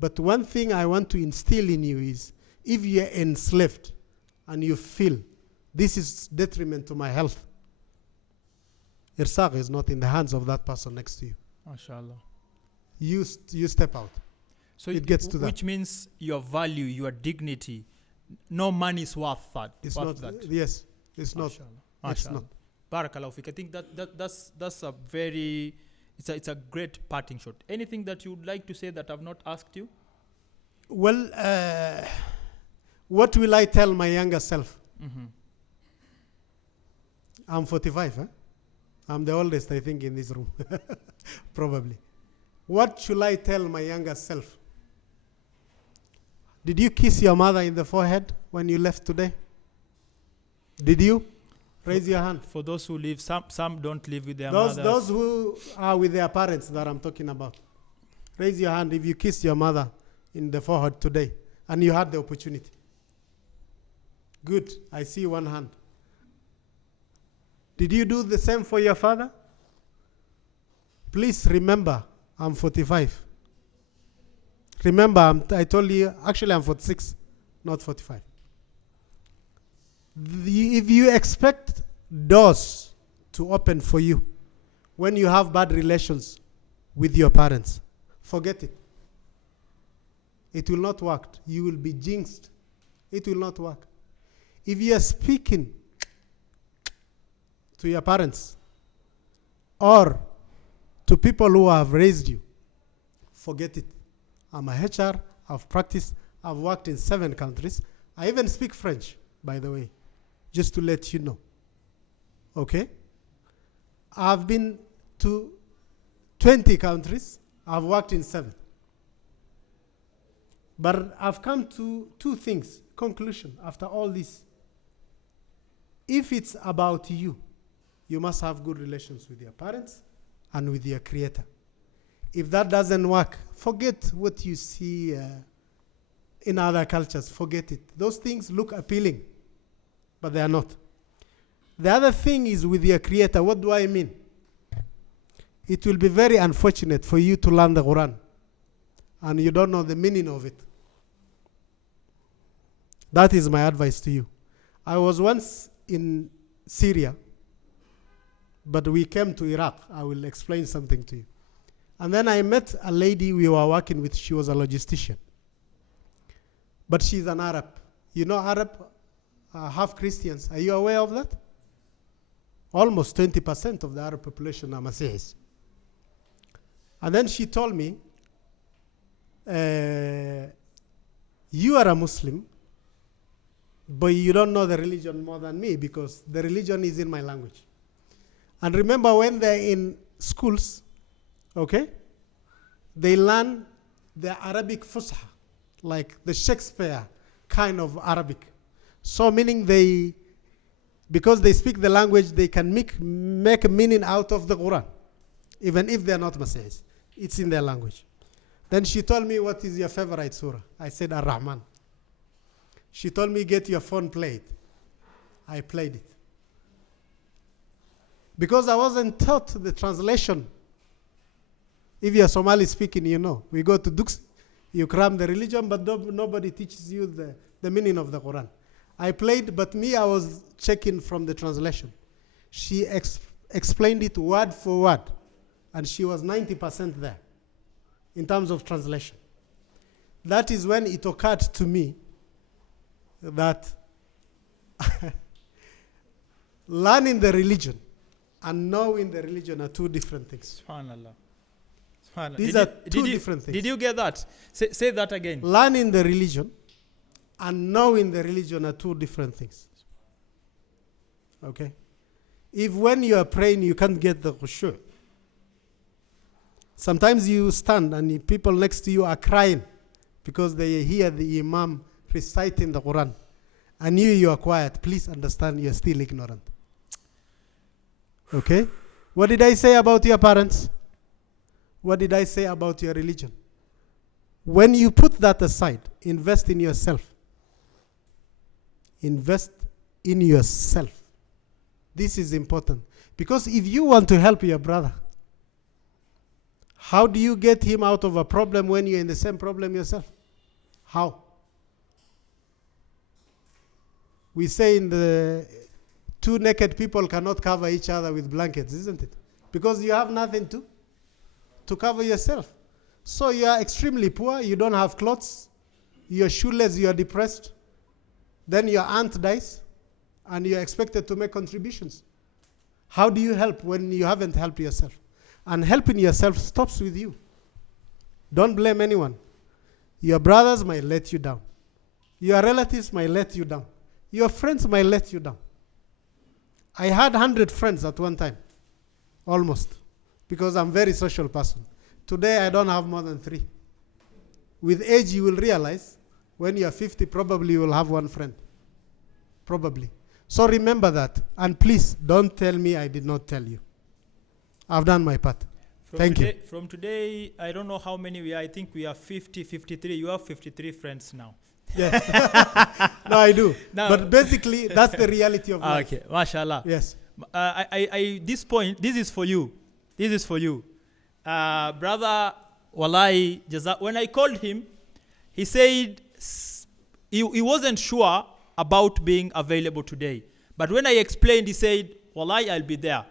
But one thing I want to instill in you is, if you're enslaved and you feel this is detriment to my health, Irsaq is not in the hands of that person next to you. MashaAllah. You step out. So it gets to that. Which means your value, your dignity, no money is worth that. It's worth not that. Yes, it's not. MashaAllah. It's not. Barakallahu fik. I think that's a very, it's a great parting shot. Anything that you would like to say that I've not asked you? Well, what will I tell my younger self? Mm-hmm. I'm 45. I'm the oldest, I think, in this room. Probably. What should I tell my younger self? Did you kiss your mother in the forehead when you left today? Did you? Raise your hand. For those who live, some don't live with their mothers. Those who are with their parents that I'm talking about. Raise your hand if you kissed your mother in the forehead today and you had the opportunity. Good. I see one hand. Did you do the same for your father? Please remember, I'm 45. Remember, I told you, actually I'm 46, not 45. If you expect doors to open for you when you have bad relations with your parents, forget it. It will not work. You will be jinxed. It will not work. If you are speaking to your parents or to people who have raised you, forget it. I'm a HR, I've practiced, I've worked in 7 countries. I even speak French, by the way, just to let you know. Okay? I've been to 20 countries, I've worked in 7. But I've come to 2 things, conclusion, after all this. if it's about you, you must have good relations with your parents and with your creator. If that doesn't work, forget what you see in other cultures. Forget it. Those things look appealing, but they are not. The other thing is with your creator. What do I mean? It will be very unfortunate for you to learn the Quran and you don't know the meaning of it. That is my advice to you. I was once in Syria, but we came to Iraq. I will explain something to you. And then I met a lady we were working with. She was a logistician. But she's an Arab. You know Arab, half Christians. Are you aware of that? Almost 20% of the Arab population are Masihis. And then she told me, you are a Muslim, but you don't know the religion more than me because the religion is in my language. And remember when they're in schools, okay, they learn the Arabic Fusha, like the Shakespeare kind of Arabic. So meaning because they speak the language, they can make a meaning out of the Quran, even if they're not Masihis. It's in their language. Then she told me, what is your favorite surah? I said, Ar-Rahman. She told me, get your phone, play it. I played it. Because I wasn't taught the translation. If you're Somali speaking, you know. We go to Dux, you cram the religion, but nobody teaches you the meaning of the Quran. I played, but I was checking from the translation. She explained it word for word, and she was 90% there in terms of translation. That is when it occurred to me that learning the religion and knowing the religion are two different things. SubhanAllah. SubhanAllah. These are two different things. Did you get that? Say that again. Learning the religion and knowing the religion are two different things. Okay? If when you are praying you can't get the khushu', sometimes you stand and the people next to you are crying because they hear the imam reciting the Quran, and you are quiet. Please understand, you are still ignorant. Okay? What did I say about your parents? What did I say about your religion? When you put that aside, invest in yourself. Invest in yourself. This is important. Because if you want to help your brother, how do you get him out of a problem when you're in the same problem yourself? How? We say in the two naked people cannot cover each other with blankets, isn't it? Because you have nothing to cover yourself. So you are extremely poor, you don't have clothes, you're shoeless, you are depressed. Then your aunt dies, and you're expected to make contributions. How do you help when you haven't helped yourself? And helping yourself stops with you. Don't blame anyone. Your brothers might let you down. Your relatives might let you down. Your friends might let you down. I had 100 friends at one time, almost, because I'm a very social person. Today, I don't have more than 3. With age, you will realize when you're 50, probably you will have 1 friend. Probably. So remember that. And please, don't tell me I did not tell you. I've done my part. Thank you. From today, I don't know how many we are. I think we are 50, 53. You have 53 friends now. Yeah. No, I do. Now, but basically, that's the reality of life. Okay, mashallah. Yes. This is for you. This is for you. Brother, wallahi, when I called him, he said he wasn't sure about being available today. But when I explained, he said, wallahi, I'll be there.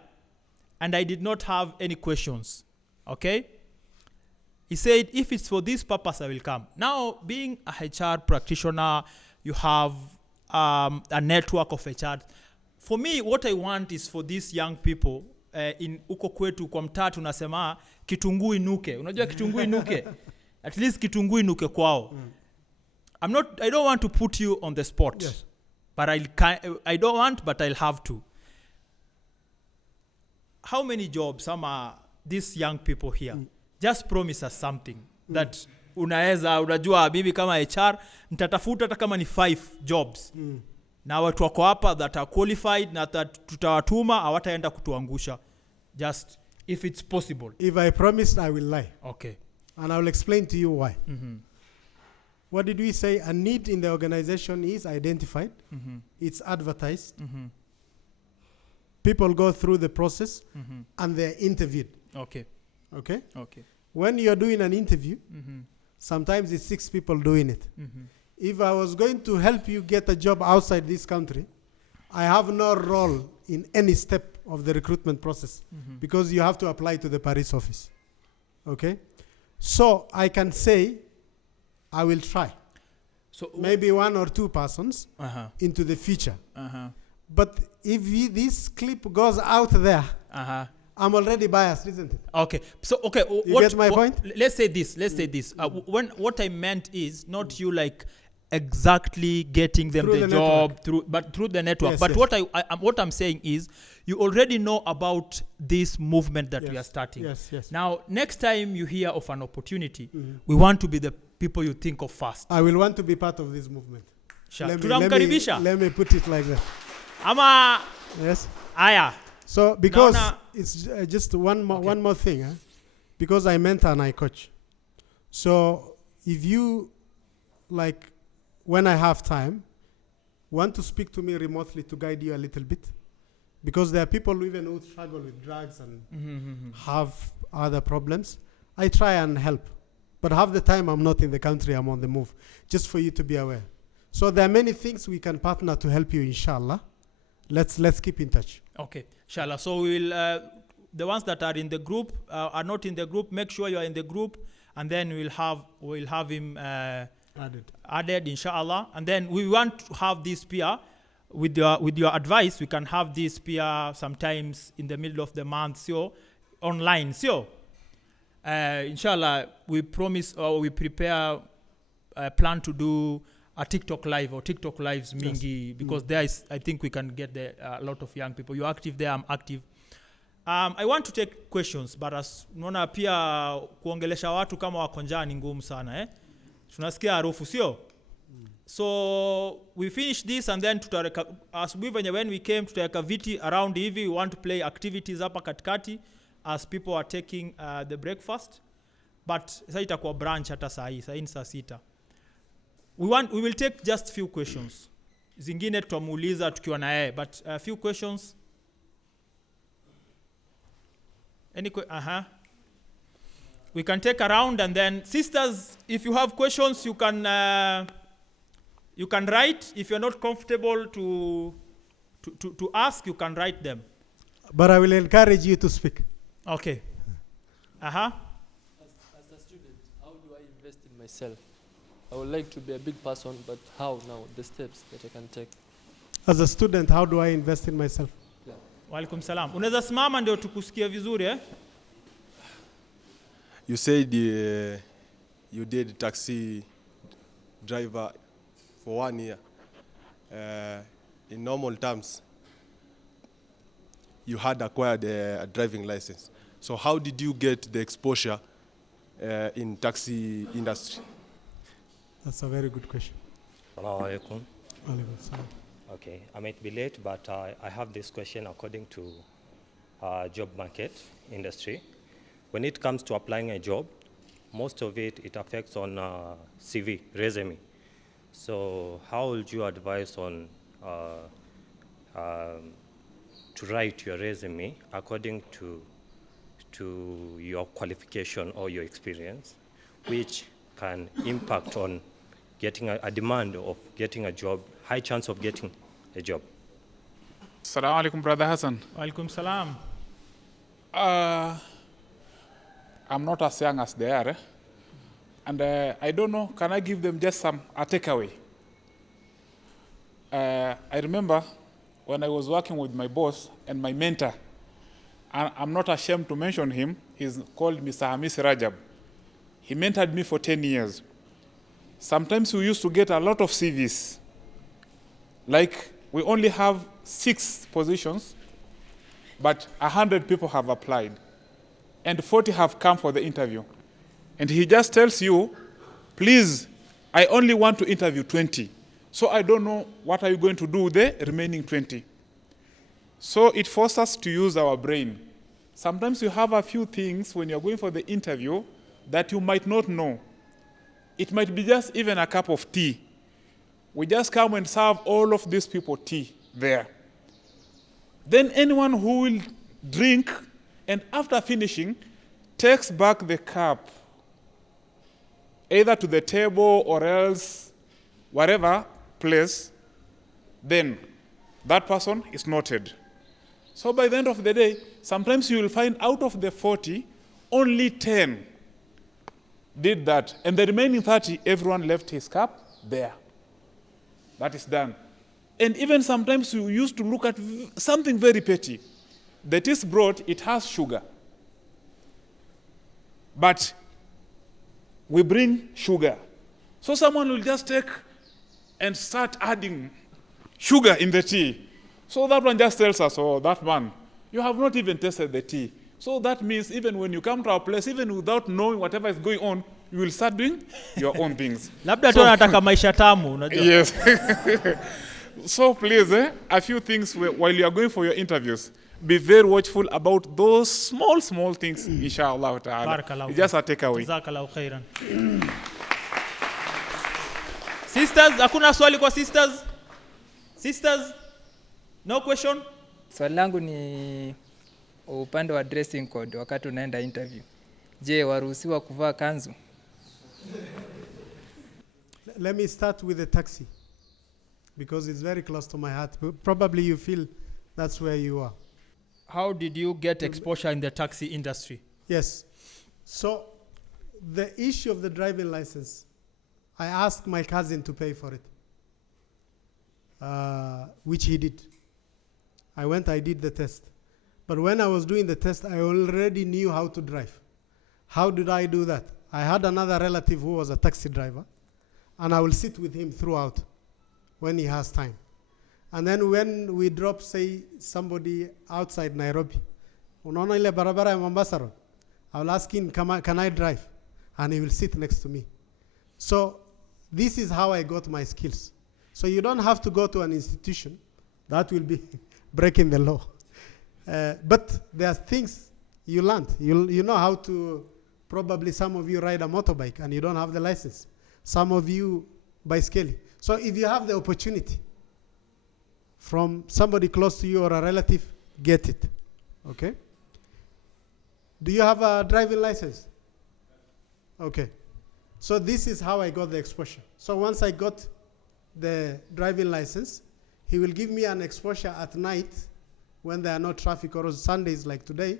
And I did not have any questions. Okay? He said, if it's for this purpose, I will come. Now, being a HR practitioner, you have a network of HR. For me, what I want is for these young people, in uko kwetu kwa mtaa tunasema kitunguu inuke. Unajua kitunguu inuke? At least kitunguu inuke kwao. I don't want to put you on the spot. Yes. But I don't want, but I'll have to. How many jobs are these young people here? Just promise us something that unajua bibi kama HR nitatafuta hata kama ni 5 jobs. na watu wako hapa that are qualified na that tutawatuma hawataenda kutuangusha. Just if it's possible. If I promised, I will lie. Okay. And I will explain to you why. Mm-hmm. What did we say? A need in the organization is identified. Mm-hmm. It's advertised. Mm-hmm. People go through the process Mm-hmm. and they're interviewed. Okay. Okay? Okay. When you're doing an interview, Mm-hmm. sometimes it's 6 people doing it. Mm-hmm. If I was going to help you get a job outside this country, I have no role in any step of the recruitment process Mm-hmm. because you have to apply to the Paris office. Okay? So I can say, I will try. So Maybe 1 or 2 persons uh-huh. into the future. Uh-huh. But if this clip goes out there, Uh-huh. I'm already biased, isn't it? Okay. So okay, You get my point? Let's say this. When what I meant is not you like exactly getting them Through the the job network. through the network. Yes, but yes. what I'm saying is you already know about this movement that we Yes, are starting. yes, yes. Now next time you hear of an opportunity, we want to be the people you think of first. I will want to be part of this movement. Let Tunamkaribisha. me put it like that. Ama Yes. aya. So because Naona- it's just one more thing, because I mentor and I coach. So if you, like, when I have time, want to speak to me remotely to guide you a little bit, because there are people even who struggle with drugs and Mm-hmm. have other problems, I try and help. But half the time I'm not in the country, I'm on the move, just for you to be aware. So there are many things we can partner to help you, inshallah. Let's keep in touch. Okay, inshallah. So we will, the ones that are in the group are not in the group. Make sure you are in the group, and then we'll have him added, inshallah. And then we want to have this peer with your advice. We can have this peer sometimes in the middle of the month, so online. So, inshallah, we promise or we prepare a plan to do a TikTok live or TikTok lives mingi, because there is, I think we can get there a lot of young people. You're active there, I'm active. I want to take questions, but as unaona pia kuongelesha watu kama wako njaa ni ngumu sana tunasikia harufu sio? So we finish this and then asubuhi venye when we came tutaweka viti around hivi. We want to play activities hapa katikati as people are taking the breakfast, but sasa itakuwa branch hata saa hii ni saa 6. We will take just few questions. Zingine tutamuuliza tukiwa na yeye, but a few questions. We can take around, and then sisters, if you have questions, you can write. If you're not comfortable to ask, you can write them. But I will encourage you to speak. Okay. As a student, how do I invest in myself? I would like to be a big person, but how now? The steps that I can take. As a student, how do I invest in myself? Yeah. Walaikum salam. Unaweza simama ndio tukusikie vizuri You said you did taxi driver for 1 year. In normal terms, you had acquired a driving license. So how did you get the exposure in taxi industry? That's a very good question. Assalamu alaikum. Alaikum salam. Okay, I might be late, but I have this question according to job market industry. When it comes to applying a job, most of it affects on CV, resume. So how would you advise on to write your resume according to your qualification or your experience, which can impact on getting a demand of getting a job, high chance of getting a job? Assalamu alaikum, Brother Hassan. Walaikum salam. I'm not as young as they are. And I don't know, can I give them just a takeaway? I remember when I was working with my boss and my mentor, and I'm not ashamed to mention him, he's called Mr. Hamis Rajab. He mentored me for 10 years. Sometimes we used to get a lot of CVs. Like, we only have 6 positions, but 100 people have applied, and 40 have come for the interview. And he just tells you, please, I only want to interview 20. So I don't know what are you going to do with the remaining 20. So it forces us to use our brain. Sometimes you have a few things when you're going for the interview that you might not know. It might be just even a cup of tea. We just come and serve all of these people tea there. Then anyone who will drink and after finishing takes back the cup either to the table or else whatever place, then that person is noted. So by the end of the day, sometimes you will find out of the 40, only 10 did that. And the remaining 30, everyone left his cup there. That is done. And even sometimes you used to look at something very petty. The tea is brought, it has sugar. But we bring sugar. So someone will just take and start adding sugar in the tea. So that one just tells us, oh, that man, you have not even tasted the tea. So that means even when you come to our place, even without knowing whatever is going on, you will start doing your own things. Labda tu anataka maisha tamu, unajua. Yes. So please, a few things while you are going for your interviews, be very watchful about those small things, inshallah ta'ala. It's just a takeaway. Jazakallahu khairan. Sisters, hakuna swali kwa sisters? Sisters? No question? Swali langu ni upande wa dressing code wakati unaenda interview. Je, waruhusiwa kuvaa kanzu? Let me start with the taxi because it's very close to my heart. Probably you feel that's where you are. How did you get exposure in the taxi industry? Yes. So the issue of the driving license, I asked my cousin to pay for it, which he did. I did the test. But when I was doing the test, I already knew how to drive. How did I do that? I had another relative who was a taxi driver, and I will sit with him throughout when he has time. And then when we drop, say, somebody outside Nairobi, unaona ile barabara ya Mombasa Road, I will ask him, can I drive? And he will sit next to me. So this is how I got my skills. So you don't have to go to an institution. That will be breaking the law. But there are things you learned. You know how to, probably some of you ride a motorbike and you don't have the license. Some of you bicycle. So if you have the opportunity from somebody close to you or a relative, get it. Okay? Do you have a driving license? Okay. So this is how I got the exposure. So once I got the driving license, he will give me an exposure at night when there are no traffic or Sundays like today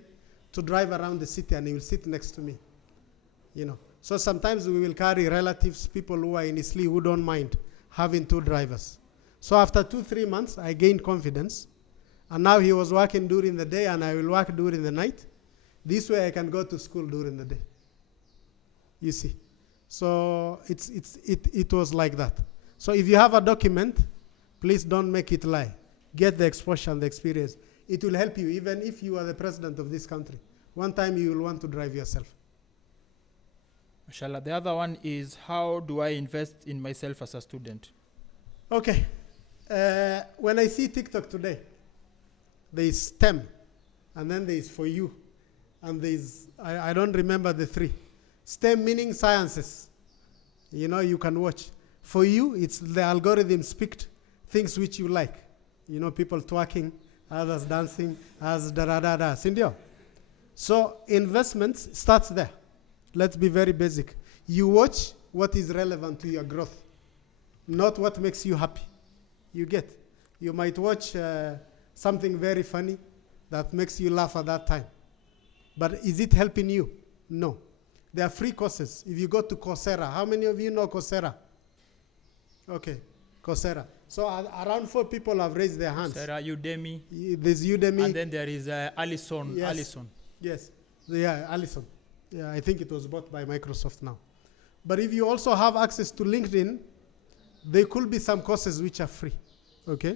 to drive around the city, and he will sit next to me. You know. So sometimes we will carry relatives, people who are in Isli who don't mind having two drivers. So after 2-3 months, I gained confidence. And now he was working during the day and I will work during the night. This way I can go to school during the day. You see. So it was like that. So if you have a document, please don't make it lie. Get the exposure and the experience. It will help you even if you are the president of this country. One time you will want to drive yourself. Mashallah. The other one is, how do I invest in myself as a student? Okay. When I see TikTok today, there is STEM, and then there is for you, and there is, I don't remember the three. STEM meaning sciences. You know, you can watch. For you, it's the algorithms picked things which you like. You know, people twerking, others dancing, others da-da-da-da. Sindio? So investments starts there. Let's be very basic. You watch what is relevant to your growth, not what makes you happy. You get. You might watch something very funny that makes you laugh at that time. But is it helping you? No. There are free courses. If you go to Coursera, how many of you know Coursera? Okay, Coursera. So around 4 people have raised their hands. Coursera, Udemy. There's Udemy. And then there is Allison. Yes. Allison. Yes. Yeah, Allison. Yeah, I think it was bought by Microsoft now. But if you also have access to LinkedIn, there could be some courses which are free. Okay?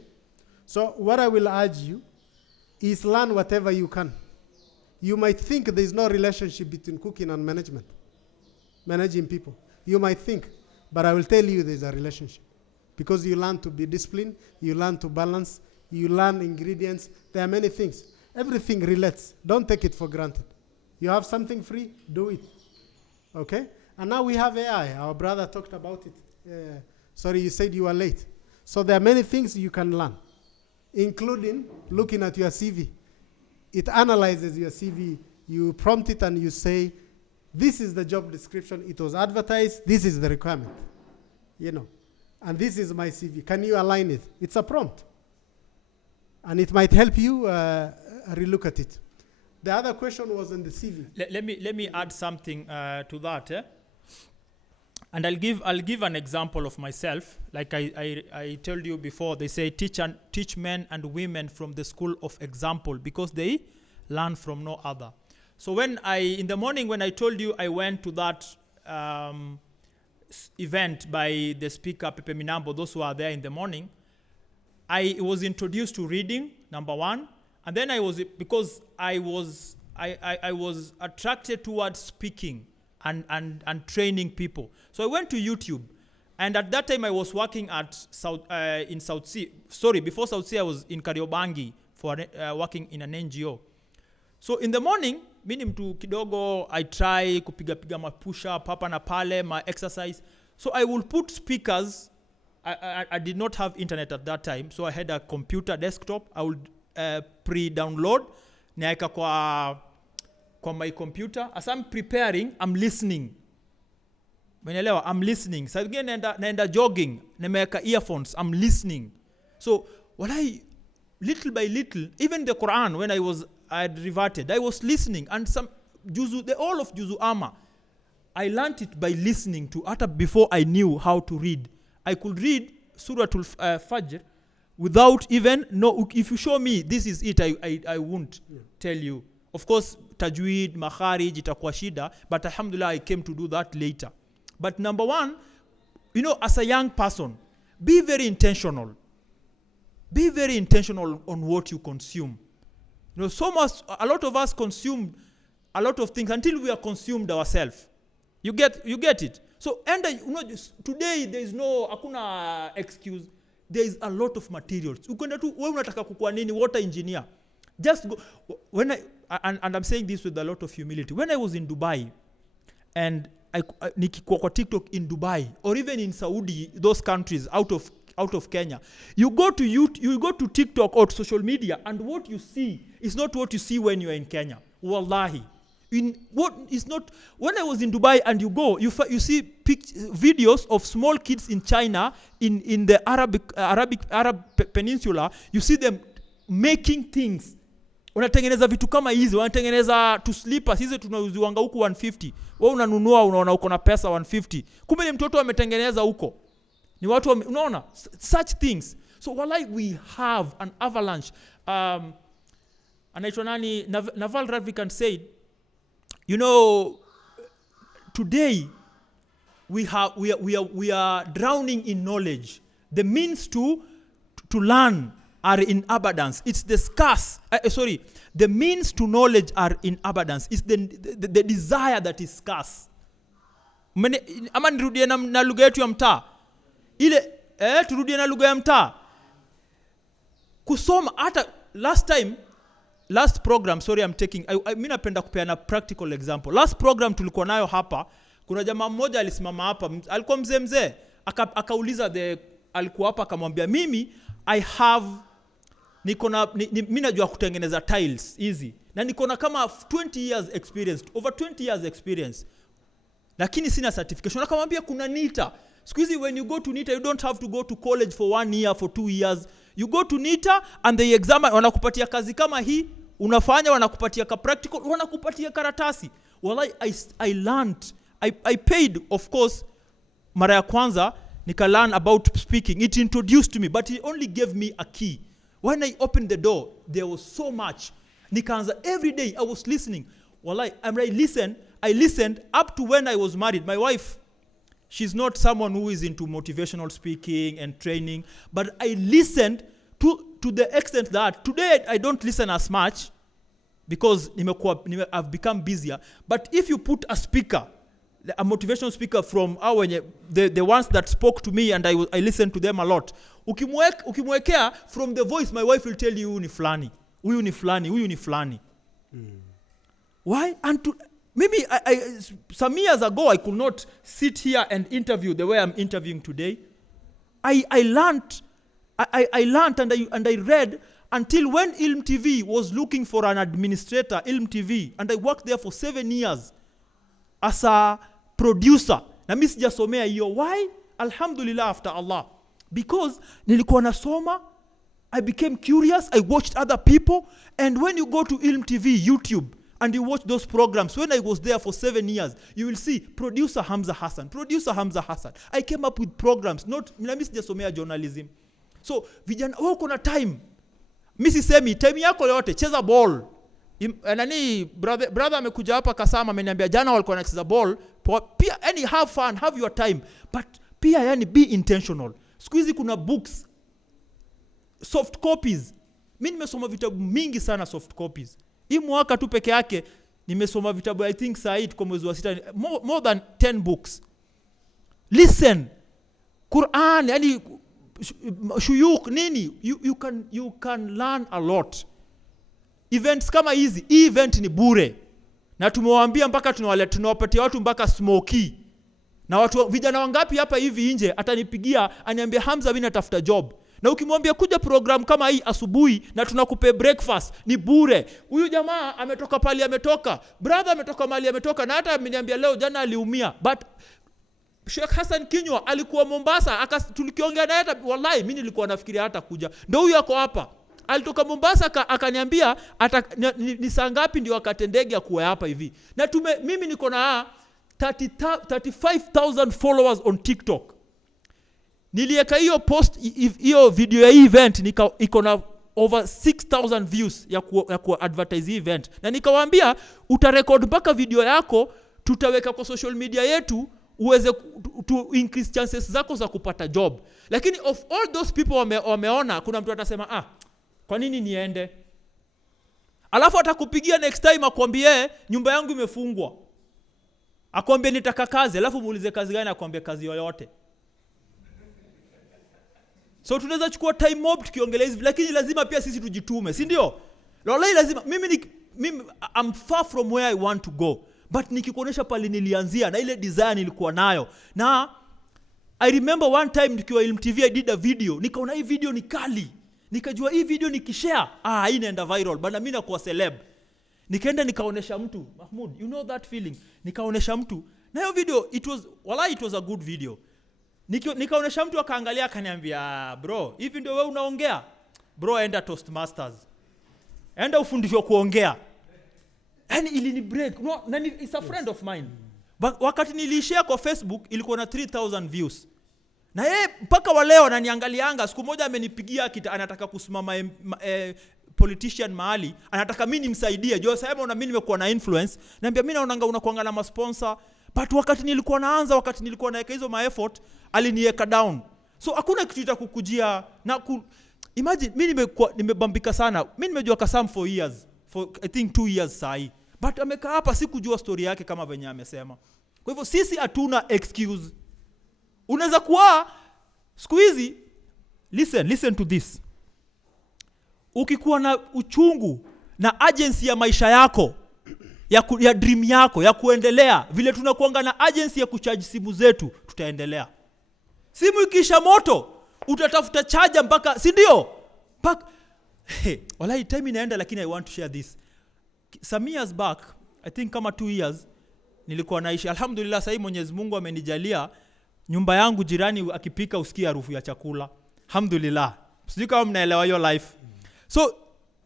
So what I will urge you is learn whatever you can. You might think there is no relationship between cooking and management, managing people. You might think, but I will tell you there is a relationship. because you learn to be disciplined, you learn to balance, you learn ingredients. There are many things. Everything relates. Don't take it for granted. You have something free, do it. Okay? And now we have AI. Our brother talked about it. Sorry, you said you were late. So there are many things you can learn, including looking at your CV. It analyzes your CV. You prompt it and you say, this is the job description. It was advertised. This is the requirement. And this is my CV. Can you align it? It's a prompt. And it might help you relook at it. The other question was on the CV. Let me add something to that. And I'll give an example of myself. Like I told you before, they say teach men and women from the school of example because they learn from no other. So in the morning when I told you I went to that event by the speaker Pepe Minambo, those who are there in the morning, I was introduced to reading, number one, and then I was attracted towards speaking and training people. So I went to YouTube, and at that time I was working at in South Sea. Sorry, before South Sea I was in Kariobangi for working in an NGO. So in the morning, mimi mtu kidogo, I try kupiga ma push up hapa na pale, ma exercise. So I will put speakers. I did not have internet at that time, so I had a computer desktop. I would pre-download niweka kwa my computer. As I'm preparing, I'm listening. Umeelewa? I'm listening. So again naenda jogging, nimeweka earphones, I'm listening. So little by little, even the Quran when I had reverted, I was listening, and all of Juzu Amma, I learned it by listening to Ata before I knew how to read. I could read Surah Al-Fajr without even know. If you show me this is it, I won't tell you. Of course, tajweed, makharij, itakuwa shida, but alhamdulillah I came to do that later. But number one, as a young person, be very intentional. Be very intentional on what you consume. A lot of us consume a lot of things until we are consumed ourselves. You get it? So, and today there is no hakuna excuse. There is a lot of materials. Ukenda tu wewe unataka kukua nini, water engineer. Just go. And I'm saying this with a lot of humility. When I was in Dubai, and nikikuwa kwa TikTok in Dubai, or even in Saudi, those countries out of Kenya, you go to TikTok or social media, and what you see is not what you see when you are in Kenya. Wallahi. When I was in Dubai and you see videos of small kids in China, in the Arab Peninsula, you see them making things. Wanatengeneza vitu kama hizi, wanatengeneza tu slippers hizi tunauziwanga huku 150. Wewe unanunua unaona uko na pesa 150. Kumbe ni mtoto ametengeneza huko. Ni watu unaona such things. So wallahi we have an avalanche. Anaitwa nani Naval Ravikant said, today we are drowning in knowledge. The means to learn are in abundance. It's the scarce. The means to knowledge are in abundance. It's the desire that is scarce. Ama nirudie na lugha yetu ya mtaa. Turudie na lugha ya mtaa. Kusoma hata last program, sorry I'm taking, mimi napenda kupeana practical example. Last program tulikuwa nayo hapa, kuna jamaa mmoja alisimama hapa, alikuwa mzee, akauliza alikuwa hapa akamwambia mimi mimi najua kutengeneza tiles easy. Na niko na kama 20 years experience, over 20 years experience. Lakini sina certification. Akamwambia kuna NITA. Squeezy, when you go to NITA, you don't have to go to college for 1 year, for 2 years. You go to NITA and they examine, wanakupatia kazi kama hii, unafanya, wanakupatia ka practical, wanakupatia karatasi. Well, I learned, I paid, of course, mara ya kwanza, nika learn about speaking. It introduced me, but it only gave me a key. When I opened the door, there was so much. Nikaanza, every day I was listening. Well, I listened up to when I was married. My wife, she's not someone who is into motivational speaking and training, but I listened to the extent that today I don't listen as much because I've become busier. But if you put a speaker, a motivational speaker from the ones that spoke to me and I listened to them a lot. Ukimwekea from the voice, my wife will tell you, huyu ni fulani. Why? And maybe some years ago, I could not sit here and interview the way I'm interviewing today. I learned and I read until when Ilm TV was looking for an administrator, Ilm TV, and I worked there for 7 years as a producer. Na mimi sijasomea hiyo. Why? Alhamdulillah, after Allah. Because nilikuwa nasoma, I became curious, I watched other people, and when you go to Ilm TV, YouTube, and you watch those programs, when I was there for 7 years, you will see producer Hamza Hassan. I came up with programs, not, mimi sijasomea journalism. So, vijana, wako na time. Mimi semi, time yako yote, cheza ball. Brother amekuja hapa Kasama, ameniambia jana walikuwa wanacheza ball. Pia, have fun, have your time. But, pia, be intentional. Siku hizi kuna books, soft copies. Mimi nimesoma vitabu mingi sana soft copies. Hii mwaka tu peke yake nimesoma vitabu, I think saa hii kwa mwezi wa 6, more than 10 books. Listen. Quran, shuyukh nini, you can learn a lot. Events kama hizi, event ni bure. Na tumewaambia mpaka tunawapatia watu mpaka smoky. Na watu vijana wangapi hapa hivi nje atanipigia aniambia Hamza, mimi natafuta job. Na ukimwambia kuja program kama hii asubuhi na tunakupe breakfast ni bure. Huyu jamaa ametoka pali ametoka. Brother ametoka mali ametoka, na hata ameniambia leo jana aliumia. But Sheikh Hassan Kinywa alikuwa Mombasa, tulikiongea naye, hata wallahi mimi nilikuwa nafikiria hata kuja. Ndio huyu yako hapa. Alitoka Mombasa akaniambia ni saa ngapi ndio wakati ndege kuwa hapa hivi. Na mimi niko na 35,000 followers on TikTok. Niliweka hiyo post, hiyo video ya event, iko na over 6,000 views ya ku advertise event. Na nikawaambia utarecord mpaka video yako, tutaweka kwa social media yetu uweze to increase chances zako za kupata job. Lakini of all those people wameona, kuna mtu atasema kwa nini niende? Alafu atakupigia next time akwambie nyumba yangu imefungwa. Akwambie nitaka kazi, alafu muulize kazi gani, akwambie kazi yoyote. So tunaweza chukua time mob tukiongelea hivi, lakini lazima pia sisi tujitume, si ndio? Wallahi lazima mimi I'm far from where I want to go, but nikikuonesha pale nilianzia na ile design nilikuwa nayo. Na I remember one time nikiwa Ilm TV I did a video, nikaona hii video ni kali. Nikajua hii video nikishare, hii inaenda viral, bana mimi nakuwa celeb. Nikaenda nikaonesha mtu, Mahmoud, you know that feeling. Nikaonesha mtu. Na hiyo video it was a good video. Nikaonesha mtu akaangalia akaniambia, bro, hivi ndio wewe unaongea? Bro, enda Toastmasters. Enda ufundishwe kuongea. Yani ilini break. No, it's a friend of mine. But wakati nilishare kwa Facebook ilikuwa na 3,000 views. Na yeye mpaka wa leo ananiangalianga. Siku moja amenipigia anataka kusimama politician mahali, anataka mimi nimsaidie. Jua sasa mimi nimekuwa na influence. Naambia mimi naona unakuanga na masponsor. But wakati nilikuwa naweka hizo effort, aliniweka down. So hakuna kitu itakukujia na imagine mimi nimebambika sana. Mimi nimejua Kasam for years. For I think 2 years sahi. But amekaa hapa sikujua story yake kama venye amesema. Kwa hivyo sisi hatuna excuse. Unaweza kuwa siku hizi, listen to this. Ukikuwa na uchungu na agency ya maisha yako, ya dream yako, ya kuendelea, vile tunakuanga na agency ya kucharge simu zetu, tutaendelea. Simu ikisha moto, utatafuta charger mpaka, si ndio? Wallahi time inaenda, lakini I want to share this. Some years back, I think kama 2 years, nilikuwa naishi. Alhamdulillah sasa Mwenyezi Mungu amenijalia nyumba yangu jirani akipika usikia harufu ya chakula. Alhamdulillah. Sijui kama mnaelewa hiyo life. So,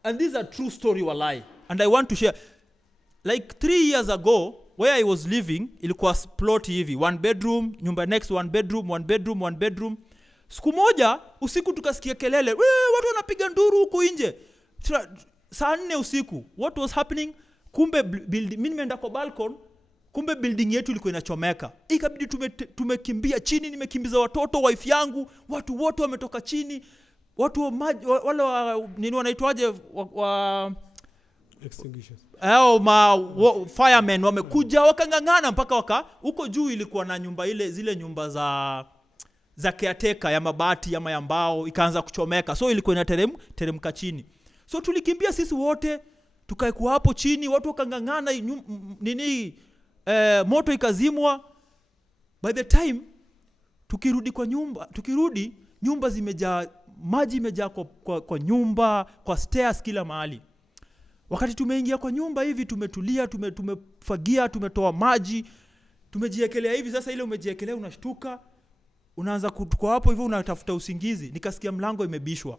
and this is a true story wallahi. And I want to share. Like 3 years ago, where I was living, ilikuwa plot hivi, 1 bedroom, nyumba next 1 bedroom, 1 bedroom, 1 bedroom. Siku moja, usiku tukasikia kelele, watu wanapiga nduru huko nje. Saa 4 usiku. What was happening? Kumbe mimi nimeenda kwa balcony, kumbe building yetu ilikuwa inachomeka. Ikabidi tumekimbia chini, nimekimbiza watoto, wife yangu, watu wote wametoka chini. Watu wale nini wanaitwaje Extinguishers. Firemen wamekuja wakangangana mpaka huko juu ilikuwa na nyumba zile nyumba za caretaker ya mabati ama ya mbao, ikaanza kuchomeka, so ilikuwa inateremka chini. So tulikimbia sisi wote, tukaikuwa hapo chini, watu wakangangana, moto ikazimwa. By the time tukirudi nyumba zimejaa, maji imejaa kwa nyumba, kwa stairs, kila mahali. Wakati tumeingia kwa nyumba hivi, tumetulia, tumefagia, tumetoa maji, tumejiekelea hivi. Sasa ile umejiekelea unashtuka, unaanza kwa hapo hivyo unatafuta usingizi. Nikasikia mlango imebishwa.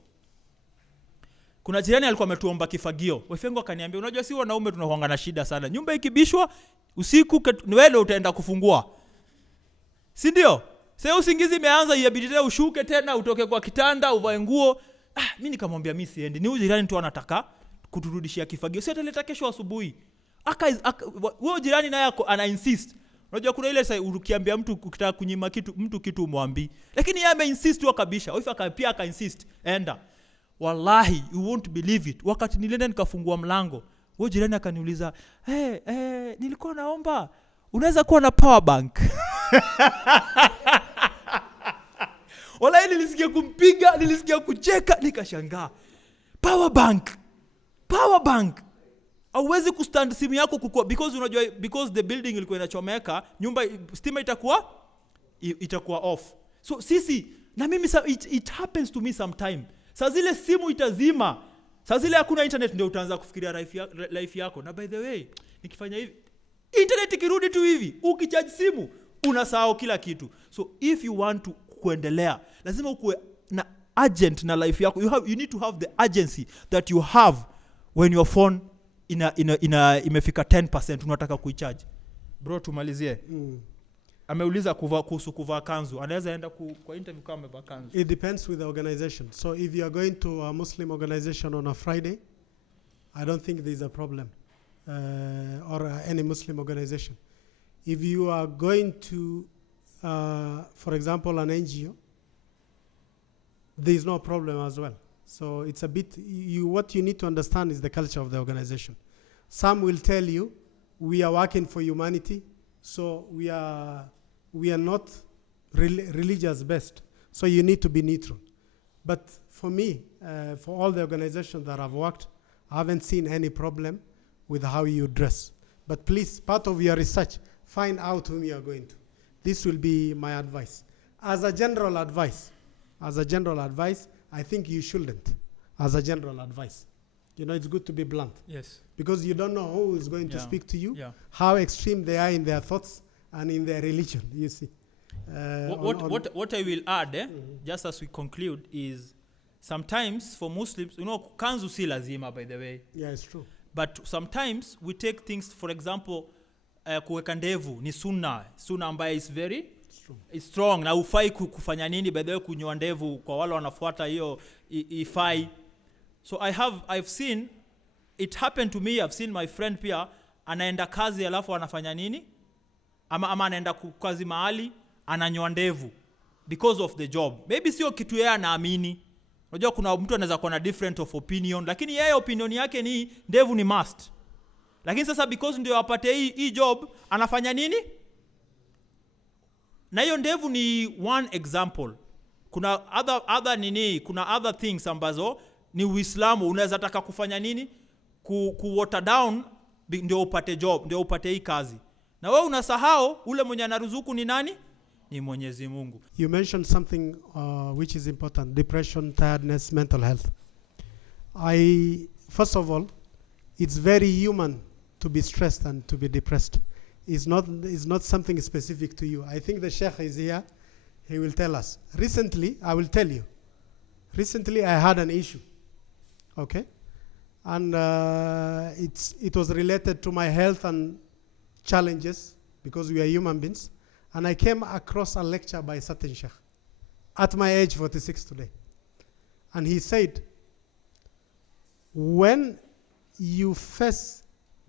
Kuna jirani alikuwa ametuomba kifagio. Wefengo akaniambia, unajua si wanaume tunakuanga na shida sana. Nyumba ikibishwa usiku ni wewe utaenda kufungua. Si ndio? Sasa usingizi imeanza, inabidi tena ushuke tena utoke kwa kitanda uvae nguo. Mimi nikamwambia mimi siendi. Ni jirani tu anataka kuturudishia kifagio. Sasa ataleta kesho asubuhi. Wewe jirani naye ana insist. Unajua kuna ile sasa ukiambia mtu ukitaka kunyima kitu umwambii. Lakini yeye ameinsist wakabisha. Au pia aka insist. Enda. Wallahi you won't believe it. Wakati nilienda nikafungua mlango, wewe jirani akaniuliza, nilikuwa naomba unaweza kuwa na power bank. Wallahi nilisikia kumpiga, nilisikia kucheka, nikashangaa. Power bank. Hauwezi kustand simu yako kukua, because the building ilikuwa inachomeka, nyumba stima itakuwa off. So sisi na mimi it happens to me sometime. Saa zile simu itazima. Saa zile hakuna internet, ndio utaanza kufikiria life yako. Na by the way, nikifanya hivi, internet ikirudi tu hivi, ukicharge simu unasahau kila kitu. So if you want to kuendelea, lazima ukue na agent na life yako. You need to have the agency that you have when your phone imefika 10% unataka kuicharge. Bro, tumalizie. Ameuliza kuhusu kuvaa kanzu. Anaweza enda kwa interview kama amevaa kanzu. It depends with the organization. So if you are going to a Muslim organization on a Friday, I don't think there is a problem. Or any Muslim organization. If you are going to, for example, an NGO, there is no problem as well. So it's a bit, what you need to understand is the culture of the organization. Some will tell you, we are working for humanity, so we are not religious based. So you need to be neutral. But for me, for all the organizations that I've worked, I haven't seen any problem with how you dress. But please, part of your research, find out whom you are going to. This will be my advice. As a general advice, I think you shouldn't. As a general advice. It's good to be blunt. Yes. Because you don't know who is going to speak to you, how extreme they are in their thoughts and in their religion, you see. What I will add, just as we conclude, is sometimes for Muslims, kanzu si lazima, by the way. Yeah, it's true. But sometimes we take things, for example, kuweka ndevu ni sunna ambayo is very strong. Na ufai kufanya nini, by the way, kunyoa ndevu kwa wale wanafuata hiyo ifai. So I've seen it happen to me. I've seen my friend pia anaenda kazi alafu anafanya nini? Ama anaenda kazi mahali ananyoa ndevu because of the job. Maybe sio kitu yeye anaamini. Unajua kuna mtu anaweza kuwa na different of opinion, lakini yeye opinion yake ni ndevu ni must. Lakini sasa because ndio apate hii job anafanya nini? Na hiyo ndevu ni one example. Kuna kuna other things ambazo ni Uislamu unaweza taka kufanya nini? Water down ndio upate job, ndio upate hii kazi. Na wewe unasahau ule mwenye anaruzuku ni nani? Ni Mwenyezi Mungu. You mentioned something which is important: depression, tiredness, mental health. First of all, it's very human to be stressed and to be depressed. It's not something specific to you. I think the Sheikh is here. He will tell us. Recently, I will tell you. Recently, I had an issue. Okay? And it was related to my health and challenges because we are human beings. And I came across a lecture by certain Sheikh at my age 46 today. And he said, when you face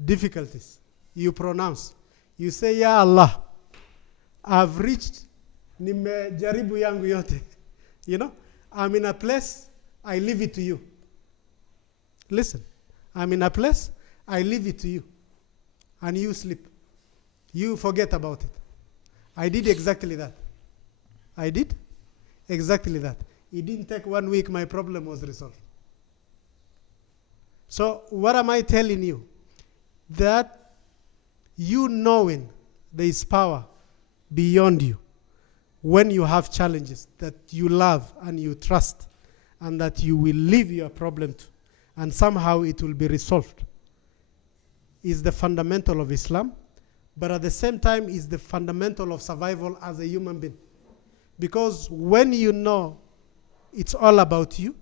difficulties, you pronounce, you say, Ya Allah, I've reached nimejaribu yangu yote. I'm in a place, I leave it to you. Listen, I'm in a place, I leave it to you. And you sleep. You forget about it. I did exactly that. I did exactly that. It didn't take 1 week, my problem was resolved. So what am I telling you? That you knowing there is power beyond you when you have challenges that you love and you trust and that you will leave your problem to and somehow it will be resolved is the fundamental of Islam, but at the same time is the fundamental of survival as a human being. Because when you know it's all about you,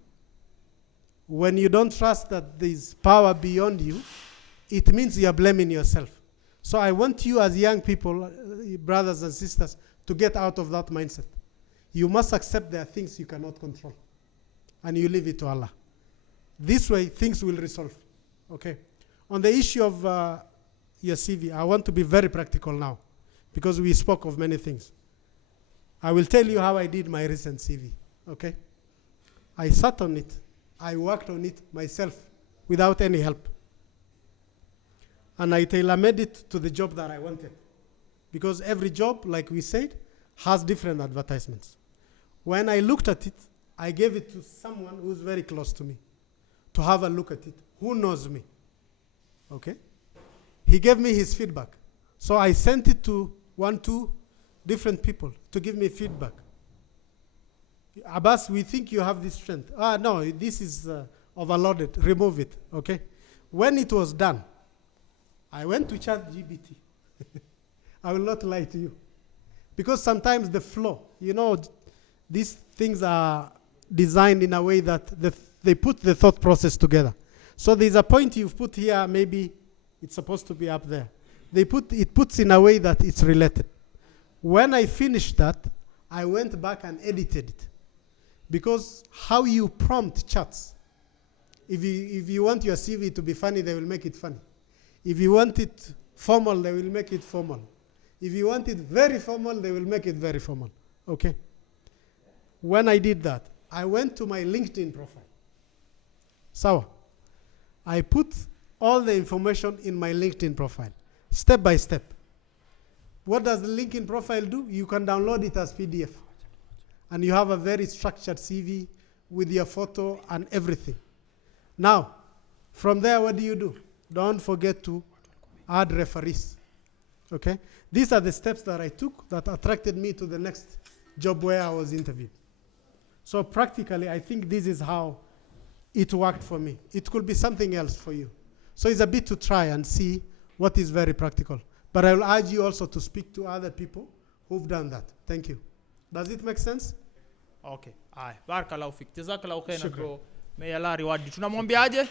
when you don't trust that there is power beyond you, it means you are blaming yourself. So I want you as young people, brothers and sisters, to get out of that mindset. You must accept there are things you cannot control. And you leave it to Allah. This way, things will resolve. Okay? On the issue of your CV, I want to be very practical now. Because we spoke of many things. I will tell you how I did my recent CV. Okay? I sat on it. I worked on it myself without any help. And I tailor-made it to the job that I wanted. Because every job, like we said, has different advertisements. When I looked at it, I gave it to someone who's very close to me to have a look at it, who knows me. Okay? He gave me his feedback. So I sent it to 2 different people to give me feedback. Abbas, we think you have this strength. No, this is overloaded. Remove it. Okay? When it was done, I went to ChatGPT. I will not lie to you. Because sometimes the flow, these things are designed in a way that they put the thought process together. So there's a point you've put here, maybe it's supposed to be up there. It puts in a way that it's related. When I finished that, I went back and edited it. Because how you prompt chats, if you want your CV to be funny, they will make it funny. If you want it formal, they will make it formal. If you want it very formal, they will make it very formal. Okay? When I did that, I went to my LinkedIn profile. So, I put all the information in my LinkedIn profile, step by step. What does the LinkedIn profile do? You can download it as PDF. And you have a very structured CV with your photo and everything. Now, from there, what do? Don't forget to add referees. Okay? These are the steps that I took that attracted me to the next job where I was interviewed. So practically, I think this is how it worked for me. It could be something else for you. So it's a bit to try and see what is very practical. But I will urge you also to speak to other people who've done that. Thank you. Does it make sense? Okay. Barakallahu fik. Jazakallahu khairan bro. May Allah reward you. Tunamwambiaje?